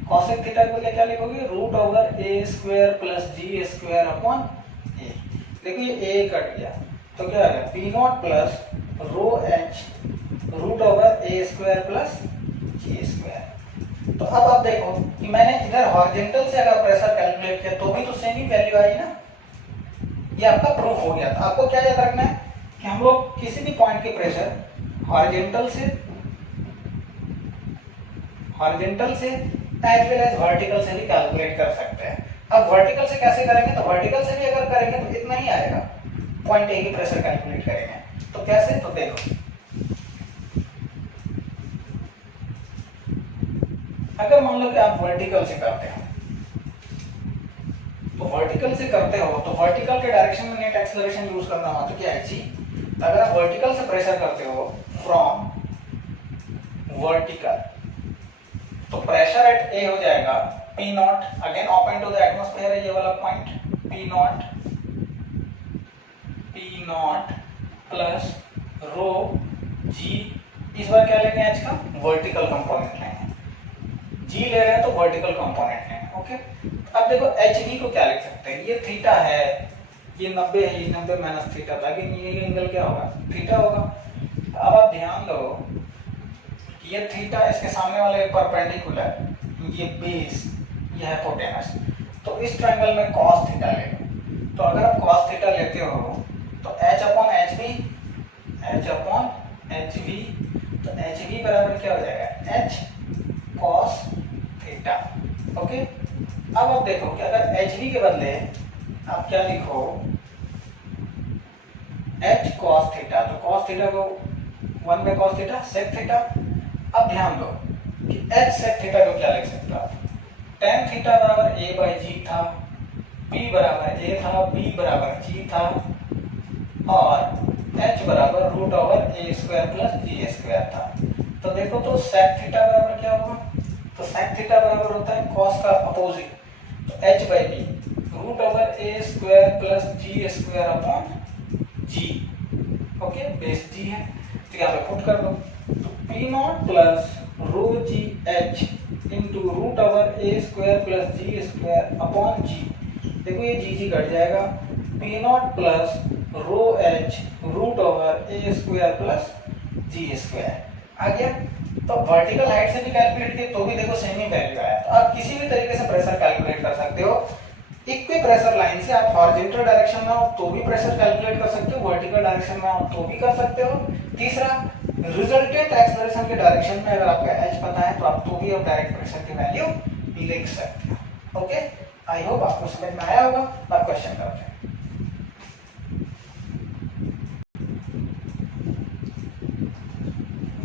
cosec theta को क्या लिखोगे? Root over A square plus ji square upon A. देखो ये ए कट गया तो क्या आ गया? P not plus rho H root over A square plus ji square. तो अब आप देखो कि मैंने इधर हॉरिजॉन्टल से अगर प्रेशर कैलकुलेट किया तो भी तो सेम ही वैल्यू आई ना। ये आपका प्रूफ हो गया। तो आपको क्या याद रखना है कि हम लोग किसी भी पॉइंट के प्रेशर हॉरिजॉन्टल से एज वेल एज वर्टिकल से भी कैलकुलेट कर सकते हैं। अब वर्टिकल से कैसे करेंगे? तो वर्टिकल से भी अगर करेंगे तो इतना ही आएगा, पॉइंट ए की प्रेशर कैलकुलेट करेंगे। तो कैसे? तो देखो अगर मान लो कि आप वर्टिकल से करते हो तो वर्टिकल के डायरेक्शन में नेट एक्सेलरेशन यूज करना हो तो क्या है? जी। अगर आप वर्टिकल से प्रेशर करते हो फ्रॉम वर्टिकल तो प्रेशर एट ए हो जाएगा P naught, again open to the atmosphere है ये वाला point, p not plus rho g. इस बार क्या लेंगे? एच का वर्टिकल कंपोनेंट लेंगे, जी ले रहे हैं तो वर्टिकल कंपोनेंट लेंगे। ओके, अब देखो एच वी को क्या लिख सकते हैं? ये थीटा है, ये 90 है, ये 90 माइनस थीटा था, ये एंगल क्या होगा? थीटा होगा। अब आप ध्यान दो ये थीटा इसके सामने वाले परपेंडिकुलर, ये बेस, ये हाइपोटेनस, तो इस ट्रायंगल में cos थीटा ले लो। तो अगर आप cos थीटा लेते हो तो h अपॉन एच वी, तो एच वी बराबर क्या हो जाएगा? h cos theta. ओके, अब आप देखो कि अगर एच वी के बदले आप क्या लिखो? h cos थीटा, तो cos थीटा को 1 by cos theta sec theta. अब ध्यान दो कि h sec थीटा को क्या लिख सकते हो आप? tan थीटा बराबर a बाई जी था, p बराबर a था, b बराबर g था और h बराबर root over a square plus ji square था। तो देखो तो sec थीटा बराबर क्या होगा? तो sec थीटा बराबर होता है cos का अपोजिट, तो h by b root over a square plus ji square upon g. Okay, base g है तो यहाँ पे पुट कर दो। तो P not plus rho g h into root over A square plus ji square upon g. देखो ये g cut जाएगा, P not plus rho H root over A square plus ji square आ गया। तो vertical height से भी calculate किए तो भी देखो सेम ही वैल्यू आया। तो आप किसी भी तरीके से प्रेशर कैलकुलेट कर सकते हो। इक्वी प्रेशर लाइन से आप हॉरिजॉन्टल डायरेक्शन में हो तो भी प्रेशर कैलकुलेट कर सकते हो, वर्टिकल डायरेक्शन में हो तो भी कर सकते हो। तीसरा, रिजल्टेंट एक्सेलरेशन के डायरेक्शन में अगर आपका एच पता है तो आप तो भी अब डायरेक्ट प्रेशर की वैल्यू लिख सकते हो। ओके, आई होप आपको समझ में आया होगा। अब क्वेश्चन करते हैं।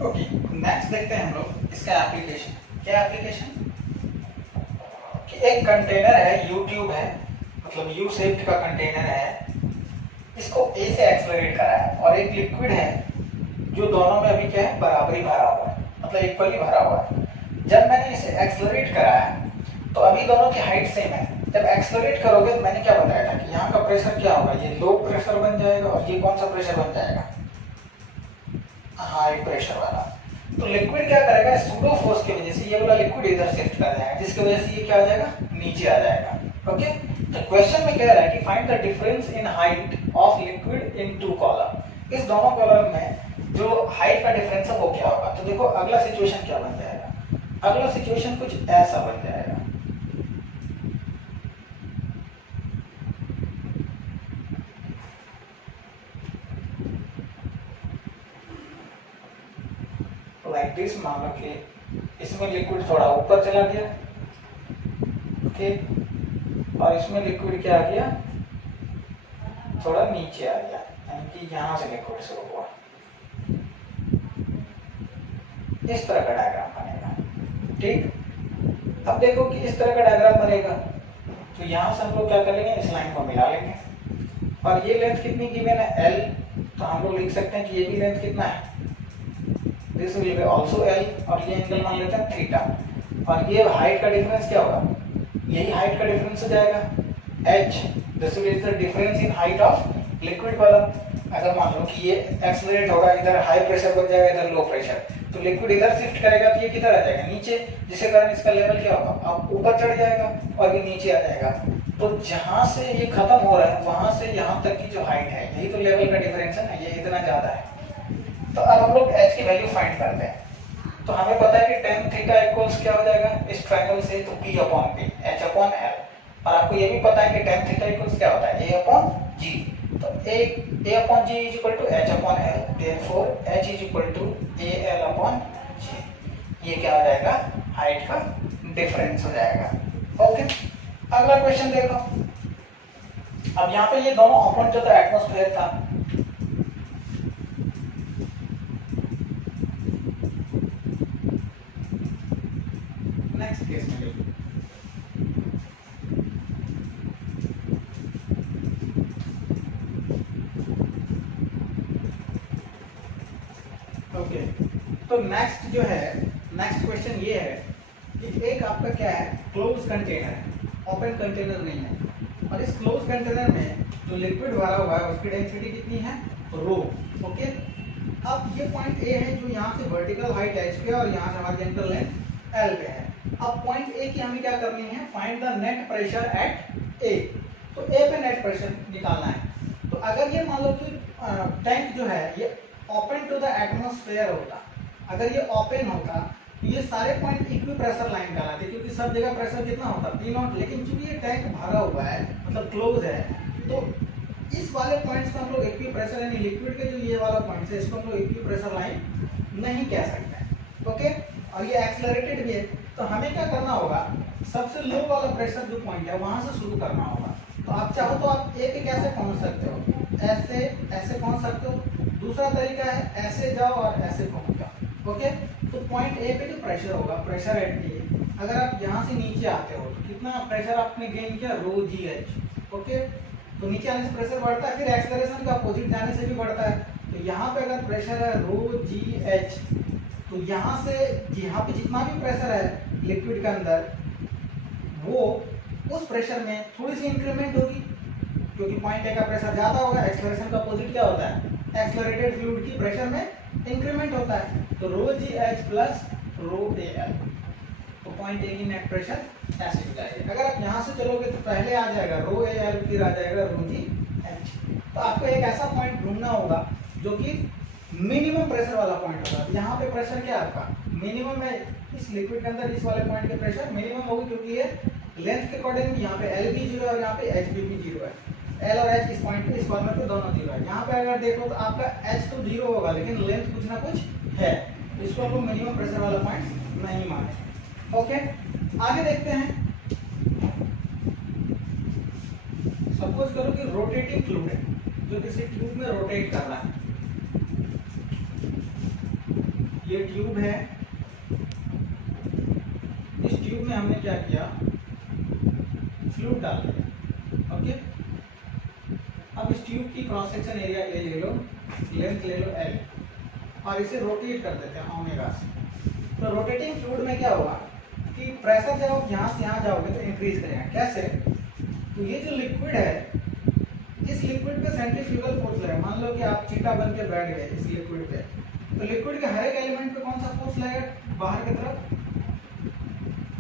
ओके, नेक्स्ट देखते हैं हम लोग इसका एप्लीकेशन। क्या एप्लीकेशन? कि एक कंटेनर है, यू ट्यूब है, मतलब यू शेप्ड का कंटेनर है, इसको ए से एक्सेलरेट करा है और एक लिक्विड है जो दोनों में अभी क्या है? बराबरी भरा हुआ है, मतलब इक्वली भरा हुआ है। जब मैंने इसे एक्सेलरेट करा है तो अभी दोनों की हाइट सेम है, जब एक्सेलरेट करोगे तो मैंने क्या बताया था कि यहाँ का प्रेशर क्या होगा, ये लो प्रेशर बन जाएगा और ये कौन सा प्रेशर बन जाएगा, हाई प्रेशर वाला। तो लिक्विड क्या करेगा, सूडो फोर्स की वजह से ये वाला लिक्विड इधर शिफ्ट कर जाएगा, जिसकी वजह से ये क्या आ जाएगा, नीचे आ जाएगा। ओके, तो क्वेश्चन में कह रहा है कि find the difference in height of liquid in two column. इस दोनों कॉलम में जो हाइट का डिफरेंस है वो क्या होगा। तो देखो अगला सिचुएशन क्या बन जाएगा, अगला सिचुएशन कुछ ऐसा बन जाएगा। लाइक दिस, मान लो कि इसमें लिक्विड थोड़ा ऊपर चला गया, ओके, और इसमें लिक्विड क्या आ गया, थोड़ा नीचे आ गया, यानी कि यहां से लिक्विड शुरू हुआ। इस तरह का डायग्राम बनेगा। ठीक, अब देखो कि इस तरह का डायग्राम बनेगा तो यहां से हम लोग क्या करेंगे, इस लाइन को मिला लेंगे और ये लेंथ कितनी गिवन है, L, तो हम लोग लिख सकते हैं कि ये भी लेंथ कितना है, this will be also L, और ये एंगल मान लेते हैं थीटा, और ये हाइट का डिफरेंस क्या होगा, यही हाइट का डिफरेंस हो जाएगा h, this is the difference in height of liquid column. अगर मान लो कि ये एक्सेलरेट होगा, इधर हाई प्रेशर बन जाएगा, इधर लो प्रेशर, तो लिक्विड इधर शिफ्ट करेगा तो ये किधर आ जाएगा, नीचे, जिसके कारण इसका लेवल क्या होगा, अब ऊपर चढ़ जाएगा और ये नीचे आ जाएगा। तो जहां से ये खत्म हो रहा है वहां से यहां तक की जो हाइट है, यही तो लेवल का डिफरेंस है ना, ये इतना ज्यादा है। तो अब हम लोग h की वैल्यू फाइंड करते हैं। तो हमें पता है कि tan थीटा इक्वल्स क्या हो जाएगा इस ट्रायंगल से, तो p upon p, h upon l, और आपको ये भी पता है कि tan थीटा इक्वल्स क्या होता है, a अपॉन g, तो a upon g is equal to h upon l, therefore h is equal to al upon g, ये क्या हो जाएगा, हाइट का डिफरेंस हो जाएगा। ओके, अगला क्वेश्चन देखो। अब यहाँ पे ये दोनों अपोनेंट जो था एटमॉस्फेयर था, नेक्स्ट केस में देखो, ओके, तो नेक्स्ट जो है, नेक्स्ट क्वेश्चन ये है कि एक आपका क्या है, क्लोज कंटेनर है, ओपन कंटेनर नहीं है, और इस क्लोज कंटेनर में जो लिक्विड भरा हुआ है उसकी डेंसिटी कितनी है, रो। ओके, अब ये पॉइंट ए है जो यहाँ से वर्टिकल हाइट h पे और यहाँ से हमारी जेंटल लेंथ l पे है। अब पॉइंट ए की हमें क्या करनी है, find the net pressure at A, तो ए पे नेट प्रेशर निकालना है। तो अगर ये मान लो कि टैंक जो है ये ओपन टू द एटमॉस्फेयर होता, अगर ये ओपन होता तो ये सारे पॉइंट इक्वी प्रेशर लाइन कहलाते, क्योंकि सब जगह प्रेशर कितना होता, P0, लेकिन चूंकि ये टैंक भरा हुआ है, मतलब क्लोज है, तो इस वाले पॉइंट्स को हम लोग इक्वी प्रेशर, यानी लिक्विड के जो ये वाला पॉइंट है इसको हम लोग इक्वी प्रेशर लाइन नहीं कह सकते। ओके, और ये एक्सेलरेटेड भी है, तो हमें क्या करना होगा, सबसे लो वाला प्रेशर जो पॉइंट है वहां से शुरू करना होगा। तो आप चाहो तो आप ए पे कैसे पहुंच सकते हो, ऐसे ऐसे पहुंच सकते हो, दूसरा तरीका है ऐसे जाओ और ऐसे पहुंच जाओ। ओके, तो पॉइंट ए पे जो प्रेशर होगा, प्रेशर एट ए, अगर आप यहाँ से नीचे आते हो तो कितना प्रेशर आपने गेन किया, रो जी एच। ओके, तो नीचे आने से प्रेशर बढ़ता है, फिर एक्सेलरेशन का अपोजिट जाने से भी बढ़ता है। तो यहाँ पे अगर प्रेशर है रो जी एच, तो यहाँ से यहाँ पे जितना भी प्रेशर है लिक्विड के अंदर, वो उस प्रेशर में थोड़ी सी इंक्रीमेंट होगी, क्योंकि पॉइंट ए का प्रेशर ज्यादा होगा, एक्सेलरेशन का अपोजिट क्या होता है, एक्सेलरेटेड फ्लूइड की प्रेशर में इंक्रीमेंट होता है। तो rho g h plus rho a l, तो पॉइंट ए की नेट प्रेशर ऐसे हो जाएगा। अगर आप यहाँ से चलोगे तो पहले आ जाएगा रो ए एल, फिर आ जाएगा रो जी एच। तो आपको एक ऐसा पॉइंट ढूंढना होगा जो कि मिनिमम प्रेशर वाला पॉइंट होगा। यहाँ पे प्रेशर क्या आपका मिनिमम है, इस लिक्विड के अंदर इस वाले पॉइंट के प्रेशर मिनिमम होगी, क्योंकि ये लेंथ के अकॉर्डिंग यहाँ पे एल भी जीरो है और यहाँ पे एच भी जीरो है। एल और एच इस पॉइंट पे, इस कॉर्नर पे दोनों जीरो है। यहाँ पे अगर देखो तो आपका एच तो जीरो होगा, लेकिन लेंथ कुछ ना कुछ है, तो इसको आपको मिनिमम प्रेशर वाला पॉइंट नहीं माने। ओके, आगे देखते हैं। सपोज करो कि रोटेटिंग फ्लूइड है जो किसी ट्यूब में रोटेट कर रहा है। ये ट्यूब है, इस ट्यूब में हमने क्या किया, फ्लूइड डाल दिया। ओके, अब इस ट्यूब की क्रॉस सेक्शन एरिया ए ले लो, लेंथ ले लो एल, और इसे रोटेट कर देते हैं ओमेगा से। तो रोटेटिंग फ्लूइड में क्या होगा कि प्रेशर जब आप यहाँ से यहाँ जाओगे तो इंक्रीज करेगा। कैसे, तो ये जो लिक्विड है, इस लिक्विड पे सेंट्रीफ्यूगल फोर्स लगेगा। मान लो कि आप चीटा बन के बैठ गए इस लिक्विड पे, तो लिक्विड के हर एक एलिमेंट पे कौन सा फोर्स लगेगा बाहर की तरफ?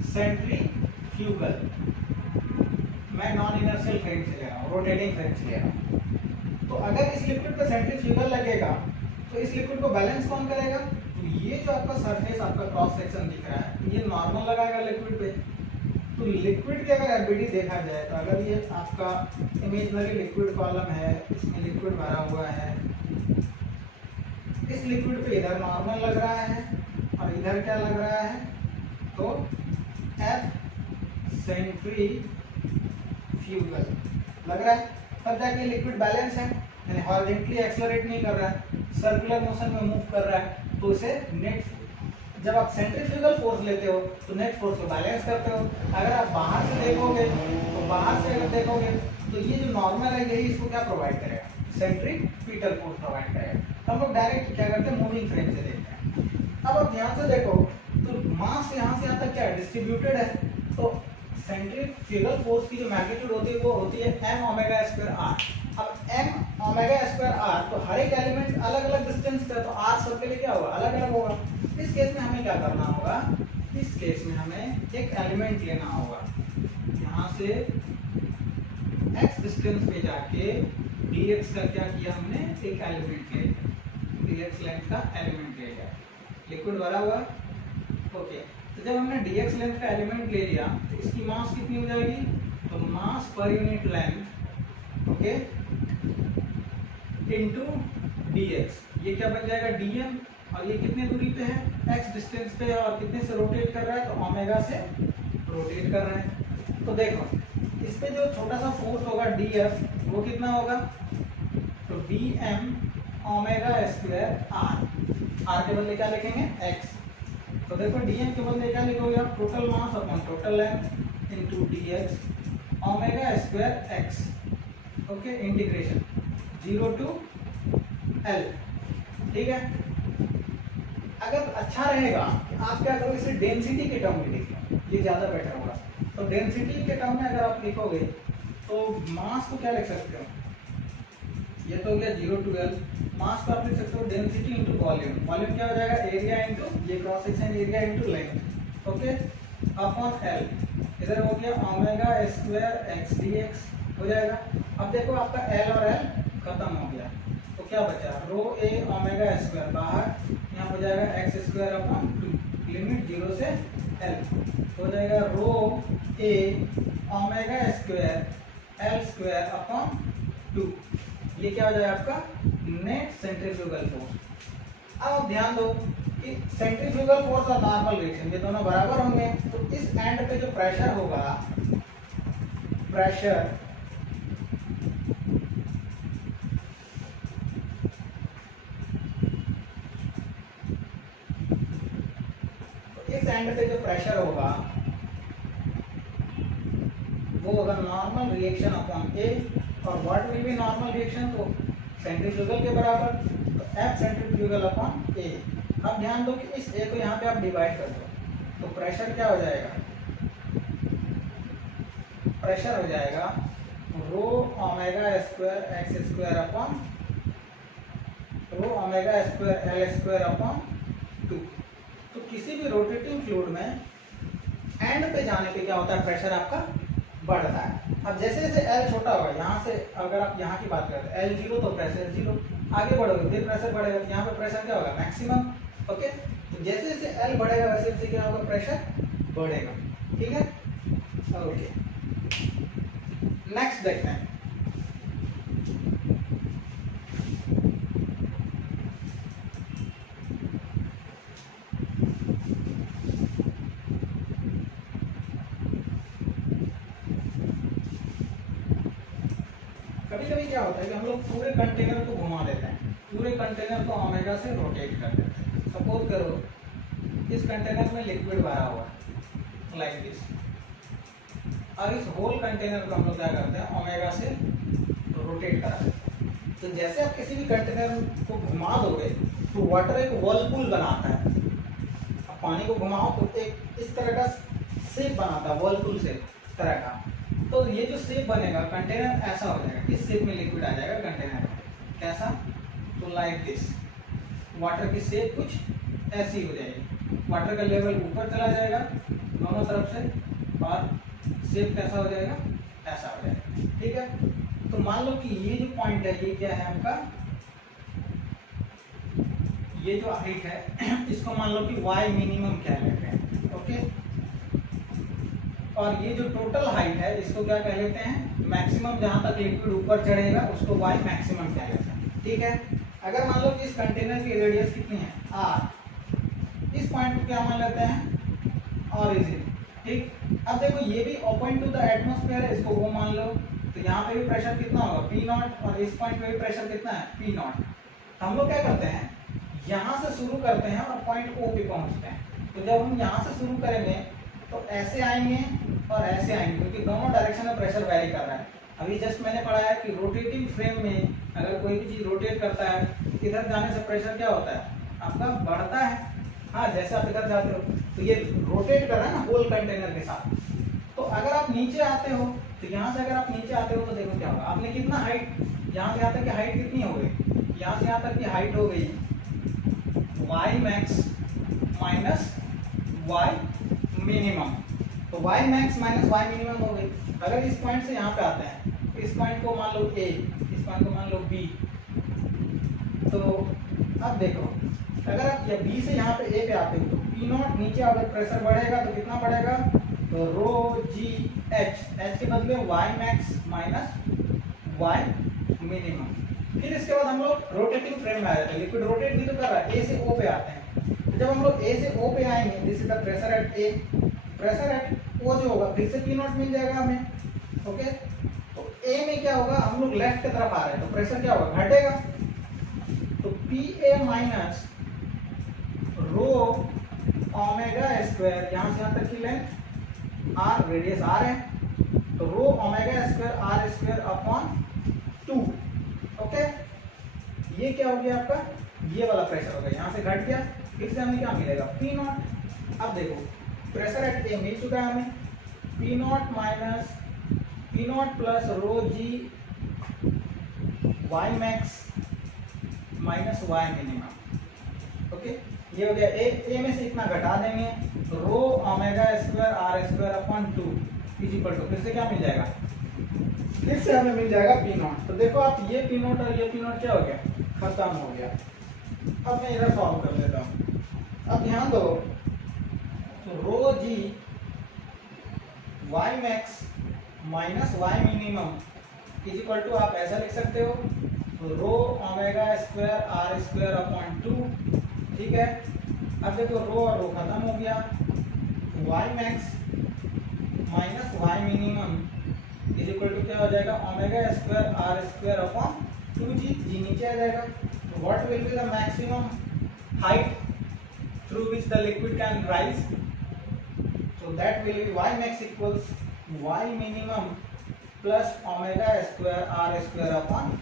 सेंट्रीफ्यूगल। मैं नॉन इनर्शियल फ्रेम से ले रहा हूँ, रोटेटिंग फ्रेम से ले रहा हूँ। तो अगर इस लिक्विड पे सेंट्रीफ्यूगल लगेगा तो इस लिक्विड को बैलेंस कौन करेगा? तो ये जो आपका सरफेस, आपका क्रॉस सेक्शन दिख रहा है, ये नॉर्मल लगाएगा लिक्विड पे। तो लिक्विड की अगर एबिलिटी देखा जाए तो अगर ये आपका इमेजिनरी लिक्विड कॉलम है, इसमें लिक्विड भरा हुआ है, इस लिक्विड पे इधर नॉर्मल लग रहा है और इधर क्या लग रहा है? तो F सेंट्रीफ्यूगल लग रहा है, तब जाके लिक्विड बैलेंस है, यानी हॉरिजॉन्टली एक्सेलरेट नहीं कर रहा है, सर्कुलर मोशन में मूव कर रहा है। तो इसे नेट, जब आप सेंट्रीफ्यूगल फोर्स लेते हो तो नेट फोर्स को बैलेंस करते हो। अगर आप बाहर से देखोगे तो बाहर से अगर देखोगे तो ये जो नॉर्मल है यही इसको क्या प्रोवाइड करेगा? सेंट्रीपिटल फोर्स प्रोवाइड करेगा। तो हम लोग डायरेक्ट क्या करते हैं? मूविंग फ्रेम से देखते हैं। अब आप ध्यान से देखो तो मास यहाँ से यहाँ तक क्या है? डिस्ट्रीब्यूटेड है। तो सेंट्रीफ्यूगल फोर्स की जो मैग्नीट्यूड होती है वो होती है m ओमेगा स्क्वायर r। अब m ओमेगा स्क्वायर r, तो हर एक एलिमेंट अलग अलग डिस्टेंस पे, तो r सबके लिए क्या होगा? अलग अलग होगा। इस केस में हमें क्या करना होगा? इस केस में हमें एक एलिमेंट लेना होगा, यहाँ से x डिस्टेंस पे जाके dx का क्या किया हमने? एक एलिमेंट ले लिया, dx लेंथ का एलिमेंट ले लिया, लिक्विड भरा हुआ। ओके, तो जब हमने dx लेंथ का एलिमेंट ले लिया तो इसकी मास कितनी हो जाएगी? तो मास पर unit length, okay, into dx, ये क्या बन जाएगा? dm। और ये कितने दूरी पे है? x डिस्टेंस पे, और कितने से रोटेट कर रहा है? तो ओमेगा से रोटेट कर रहा है। तो देखो इस पे जो छोटा सा फोर्स होगा df, वो कितना होगा? तो dm ओमेगा स्क्वायर r के बदले क्या लिखेंगे? x। तो देखो dm के बदले क्या लिखोगे आप? Total mass upon total length into dx omega square x। Okay, integration 0 to l। ठीक है, अगर अच्छा रहेगा कि आप क्या करो, इसे डेंसिटी के टर्म में लिखो, ये ज्यादा बेटर होगा। तो डेंसिटी के टर्म में अगर आप लिखोगे तो मास को क्या लिख सकते हो? ये तो हो गया 0 टू l। मास को आप लिख सकते हो डेंसिटी इंटू वॉल्यूम। वॉल्यूम क्या हो जाएगा? एरिया इंटू ये cross section area into length, okay, upon l। इधर हो गया ओमेगा स्क्वायर x dx हो जाएगा। अब देखो आपका l और l खत्म हो गया, तो क्या बचा? रो a ओमेगा स्क्वायर बाहर, यहाँ हो जाएगा x स्क्वायर अपॉन 2, लिमिट 0 से l हो जाएगा रो a omega square l square upon 2। ये क्या हो जाएगा आपका? Net centrifugal force. अब आप ध्यान दो कि सेंट्रीफ्यूगल फोर्स और नॉर्मल रिएक्शन ये दोनों बराबर होंगे, तो इस एंड पे जो प्रेशर होगा, प्रेशर इस एंड पे जो प्रेशर होगा वो होगा नॉर्मल रिएक्शन अपॉन ए, और what will B normal reaction? तो सेंट्रीफ्यूगल के बराबर, तो F सेंट्रीफ्यूगल अपॉन ए। अब ध्यान दो कि इस ए को यहाँ पे आप डिवाइड कर दो, तो प्रेशर क्या हो जाएगा? प्रेशर हो जाएगा रो omega square x square upon rho omega square L square upon 2। तो किसी भी रोटेटिंग फ्लूइड में एंड पे जाने पे क्या होता है? प्रेशर आपका बढ़ता है। अब जैसे जैसे L छोटा होगा, यहाँ से अगर आप यहाँ की बात करते हैं L 0 तो प्रेशर 0, आगे बढ़ोगे फिर प्रेशर बढ़ेगा, तो यहाँ पे प्रेशर क्या होगा? मैक्सिमम। ओके, तो जैसे जैसे L बढ़ेगा वैसे वैसे क्या होगा? प्रेशर बढ़ेगा। ठीक है, ओके, नेक्स्ट देखते हैं। कभी कभी क्या होता है कि हम लोग पूरे कंटेनर को घुमा देते हैं, पूरे कंटेनर को ओमेगा से रोटेट कर देते हैं। सपोज करो इस कंटेनर में लिक्विड भरा हुआ है लाइक दिस, और इस होल कंटेनर को हम लोग क्या करते हैं? ओमेगा से रोटेट करा देते हैं। तो जैसे आप किसी भी कंटेनर को घुमा दोगे तो वाटर एक वर्लपूल बनाता है। अब पानी को घुमाओ तो एक इस तरह का शेप बनाता है, वर्लपूल शेप तरह का। तो ये जो शेप बनेगा कंटेनर ऐसा हो जाएगा, इस शेप में लिक्विड आ जाएगा कंटेनर में। कैसा? तो लाइक दिस, वाटर की शेप कुछ ऐसी हो जाएगी, वाटर का लेवल ऊपर चला जाएगा दोनों तरफ से और शेप कैसा हो जाएगा? ऐसा हो जाएगा। ठीक है, तो मान लो कि ये जो पॉइंट है ये क्या है आपका, ये जो हाइट है इसको मान लो कि y मिनिमम कह लेते हैं। ओके, और ये जो टोटल हाइट है इसको क्या कह लेते हैं? मैक्सिमम, जहां तक लिक्विड ऊपर चढ़ेगा उसको y मैक्सिमम कह लेते हैं। ठीक है, अगर मान लो कि इस कंटेनर की रेडियस कितनी है? r, इस पॉइंट को क्या मान लेते हैं? ऑरिजिन। ठीक, अब देखो ये भी ओपन टू द एटमॉस्फेयर है, इसको वो मान लो, तो यहाँ पे भी प्रेशर कितना होगा? P नॉट, और इस पॉइंट पे भी प्रेशर कितना है? P not. हम लोग क्या करते हैं, यहाँ से शुरू करते हैं और पॉइंट O पे पहुँचते हैं। तो जब हम यहाँ से शुरू करेंगे तो ऐसे आएंगे और ऐसे आएंगे, क्योंकि दोनों डायरेक्शन में प्रेशर वैरी कर रहा है। अभी जस्ट मैंने पढ़ाया कि रोटेटिंग फ्रेम में अगर कोई भी चीज रोटेट करता है, इधर जाने से प्रेशर क्या होता है? आपका बढ़ता है। हाँ, जैसे आप इधर जाते हो तो ये रोटेट कर रहा है ना होल कंटेनर के साथ। तो अगर आप नीचे आते हो, तो यहाँ से अगर आप नीचे आते हो तो देखो क्या होगा, आपने कितना हाइट, यहाँ से यहाँ तक की हाइट कितनी हो गई? यहाँ से यहाँ तक की हाइट हो गई y max minus y minimum. तो y max minus y minimum हो गई। अगर इस पॉइंट से यहाँ पे आते हैं, इस पॉइंट को मान लो A, इस पॉइंट को मान लो B, तो अब देखो अगर आप या B से यहाँ पे A पे आते हो तो P नॉट नीचे अगर प्रेशर बढ़ेगा तो कितना बढ़ेगा? तो रो जी एच, एच के बदले y max minus y minimum. फिर इसके बाद हम लोग रोटेटिंग फ्रेम में आ जाते हैं, लिक्विड रोटेट भी तो कर रहा है, ए से ओ पे आते हैं। तो जब हम लोग ए से ओ पे आएंगे, this is the pressure at A, pressure at O जो होगा फिर से पी नॉट मिल जाएगा हमें। ओके, तो ए में क्या होगा, हम लोग लेफ्ट की तरफ आ रहे हैं तो प्रेशर क्या होगा? घटेगा। तो P A minus rho omega square, यहाँ से यहाँ तक की लेंथ आर, रेडियस आर है, तो rho omega square are square upon 2। Okay, ये क्या हो गया आपका? ये वाला प्रेशर हो गया, यहाँ से घट गया, फिर से हमें क्या मिलेगा? P not. अब देखो प्रेशर एट ए मिल चुका है हमें, P not minus P not plus rho ji Y max minus Y minimum. Okay, ये हो गया ए में से इतना घटा देंगे, rho omega square are square upon 2 is equal to, फिर से क्या मिल जाएगा? फिर से हमें मिल जाएगा पी नॉट। तो देखो आप ये पी नॉट और ये पी नॉट क्या हो गया? खत्म हो गया। अब मैं इधर सॉल्व कर लेता हूँ। अब ध्यान दो, तो rho ji Y max minus Y minimum is equal to, आप ऐसा लिख सकते हो, तो rho omega square are square upon 2। ठीक है, अब देखो रो और रो खत्म हो गया, Y max minus Y minimum is equal to क्या हो जाएगा? Omega square are square upon 2g, G नीचे आ जाएगा। तो what will be the maximum height through which the liquid can rise? So that will be y max equals y minimum plus omega square are square upon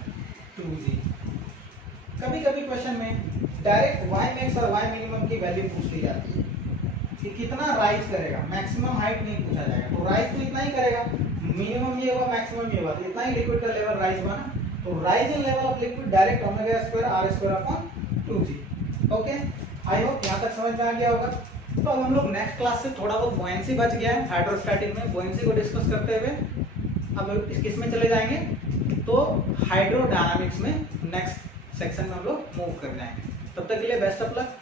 2g। कभी कभी question में direct y max और y minimum की value पूछ ली जाती है कि कितना राइज करेगा, मैक्सिमम हाइट नहीं पूछा जाएगा। तो राइज तो इतना ही करेगा, मिनिमम ये होगा, मैक्सिमम ये होगा, तो इतना ही लिक्विड का लेवल राइज बना। तो rise in level of liquid direct omega square are square upon 2g। Okay, I hope यहाँ तक समझ में आ गया होगा। तो अब हम लोग नेक्स्ट क्लास से थोड़ा बहुत बुयांसी बच गया है, हाइड्रोस्टैटिक में बुयांसी को डिस्कस करते हुए अब किस में चले जाएंगे? तो हाइड्रोडायनामिक्स में नेक्स्ट सेक्शन में हम लोग मूव कर जाएंगे। तब तक के लिए बेस्ट ऑफ लक।